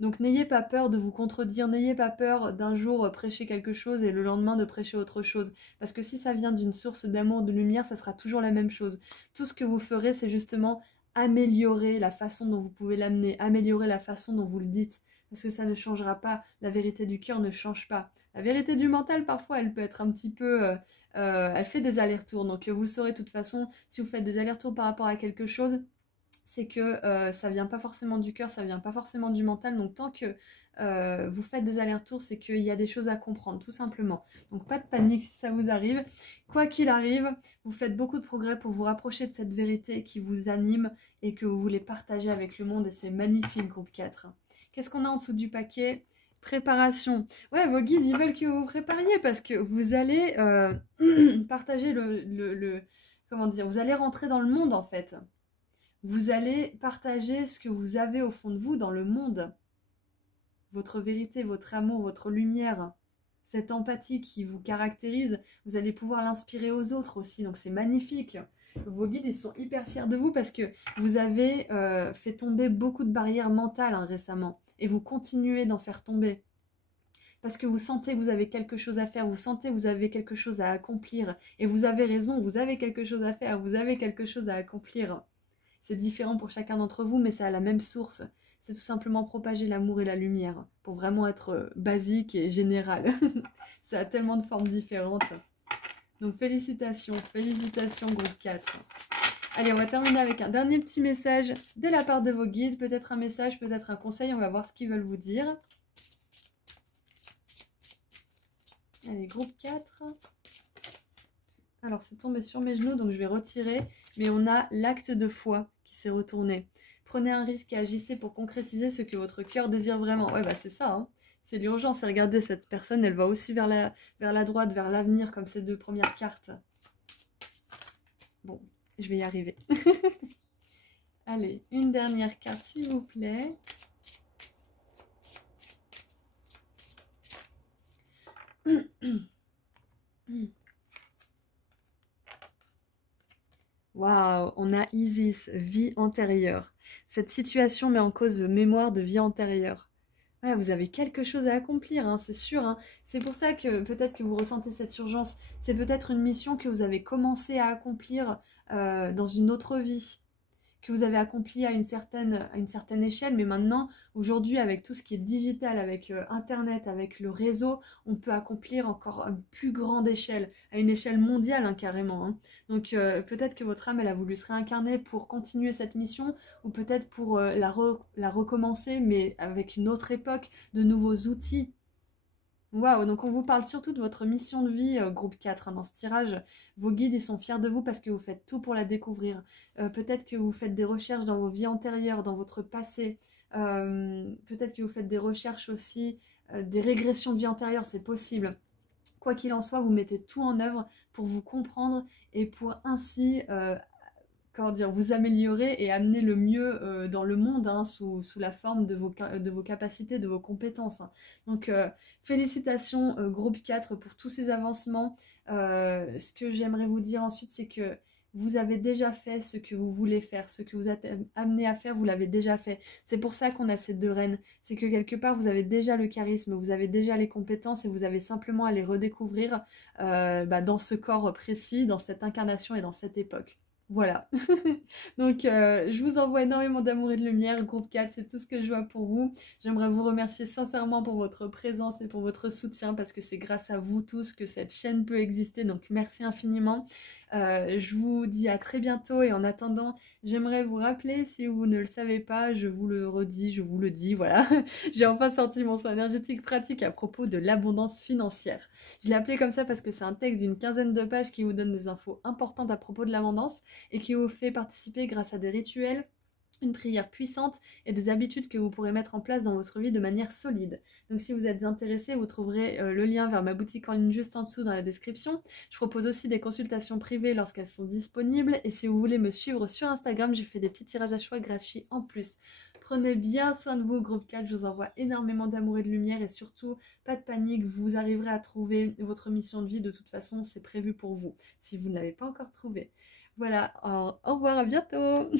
Donc n'ayez pas peur de vous contredire, n'ayez pas peur d'un jour prêcher quelque chose et le lendemain de prêcher autre chose. Parce que si ça vient d'une source d'amour, de lumière, ça sera toujours la même chose. Tout ce que vous ferez, c'est justement améliorer la façon dont vous pouvez l'amener, améliorer la façon dont vous le dites. Parce que ça ne changera pas, la vérité du cœur ne change pas. La vérité du mental, parfois, elle peut être un petit peu... elle fait des allers-retours. Donc vous le saurez de toute façon, si vous faites des allers-retours par rapport à quelque chose, c'est que ça vient pas forcément du cœur, ça vient pas forcément du mental. Donc tant que vous faites des allers-retours, c'est qu'il y a des choses à comprendre, tout simplement. Donc pas de panique si ça vous arrive. Quoi qu'il arrive, vous faites beaucoup de progrès pour vous rapprocher de cette vérité qui vous anime et que vous voulez partager avec le monde. Et c'est magnifique, groupe 4. Qu'est-ce qu'on a en dessous du paquet? Préparation. Ouais, vos guides, ils veulent que vous vous prépariez parce que vous allez partager comment dire, vous allez rentrer dans le monde en fait. Vous allez partager ce que vous avez au fond de vous dans le monde. Votre vérité, votre amour, votre lumière, cette empathie qui vous caractérise, vous allez pouvoir l'inspirer aux autres aussi. Donc c'est magnifique. Vos guides, ils sont hyper fiers de vous parce que vous avez fait tomber beaucoup de barrières mentales récemment. Et vous continuez d'en faire tomber. Parce que vous sentez que vous avez quelque chose à faire, vous sentez que vous avez quelque chose à accomplir. Et vous avez raison, vous avez quelque chose à faire, vous avez quelque chose à accomplir. C'est différent pour chacun d'entre vous, mais ça a la même source. C'est tout simplement propager l'amour et la lumière, pour vraiment être basique et général. Ça a tellement de formes différentes. Donc félicitations, félicitations groupe 4. Allez, on va terminer avec un dernier petit message de la part de vos guides. Peut-être un message, peut-être un conseil, on va voir ce qu'ils veulent vous dire. Allez, groupe 4. Alors, c'est tombé sur mes genoux, donc je vais retirer. Mais on a l'acte de foi qui s'est retourné. Prenez un risque et agissez pour concrétiser ce que votre cœur désire vraiment. Ouais, bah c'est ça, hein. C'est l'urgence. Et regardez, cette personne, elle va aussi vers la droite, vers l'avenir, comme ces deux premières cartes. Bon, je vais y arriver. Allez, une dernière carte, s'il vous plaît. Waouh, on a Isis, vie antérieure. Cette situation met en cause vos mémoires de vie antérieure. Voilà, vous avez quelque chose à accomplir, hein, c'est sûr. Hein. C'est pour ça que peut-être que vous ressentez cette urgence. C'est peut-être une mission que vous avez commencé à accomplir dans une autre vie, que vous avez accompli à une certaine échelle, mais maintenant, aujourd'hui, avec tout ce qui est digital, avec Internet, avec le réseau, on peut accomplir encore une plus grande échelle, à une échelle mondiale hein, carrément. Hein. Donc peut-être que votre âme, elle a voulu se réincarner pour continuer cette mission, ou peut-être pour la recommencer, mais avec une autre époque, de nouveaux outils. Waouh, donc on vous parle surtout de votre mission de vie, groupe 4, hein, dans ce tirage. Vos guides, ils sont fiers de vous parce que vous faites tout pour la découvrir. Peut-être que vous faites des recherches dans vos vies antérieures, dans votre passé. Peut-être que vous faites des recherches aussi, des régressions de vie antérieure, c'est possible. Quoi qu'il en soit, vous mettez tout en œuvre pour vous comprendre et pour ainsi... comment dire, vous améliorer et amener le mieux dans le monde hein, sous la forme de vos capacités, de vos compétences. Hein. Donc, félicitations groupe 4 pour tous ces avancements. Ce que j'aimerais vous dire ensuite, c'est que vous avez déjà fait ce que vous voulez faire, ce que vous êtes amené à faire, vous l'avez déjà fait. C'est pour ça qu'on a ces deux reines. C'est que quelque part, vous avez déjà le charisme, vous avez déjà les compétences et vous avez simplement à les redécouvrir dans ce corps précis, dans cette incarnation et dans cette époque. Voilà. Donc, je vous envoie énormément d'amour et de lumière. Groupe 4, c'est tout ce que je vois pour vous. J'aimerais vous remercier sincèrement pour votre présence et pour votre soutien parce que c'est grâce à vous tous que cette chaîne peut exister. Donc, merci infiniment. Je vous dis à très bientôt et en attendant, j'aimerais vous rappeler, si vous ne le savez pas, je vous le redis, je vous le dis, voilà. J'ai enfin sorti mon soin énergétique pratique à propos de l'abondance financière. Je l'ai appelé comme ça parce que c'est un texte d'une quinzaine de pages qui vous donne des infos importantes à propos de l'abondance et qui vous fait participer grâce à des rituels, une prière puissante et des habitudes que vous pourrez mettre en place dans votre vie de manière solide. Donc si vous êtes intéressé, vous trouverez le lien vers ma boutique en ligne juste en dessous dans la description. Je propose aussi des consultations privées lorsqu'elles sont disponibles et si vous voulez me suivre sur Instagram, j'ai fait des petits tirages à choix gratuits en plus. Prenez bien soin de vous, groupe 4, je vous envoie énormément d'amour et de lumière et surtout, pas de panique, vous arriverez à trouver votre mission de vie, de toute façon, c'est prévu pour vous, si vous ne l'avez pas encore trouvé. Voilà, au revoir, à bientôt.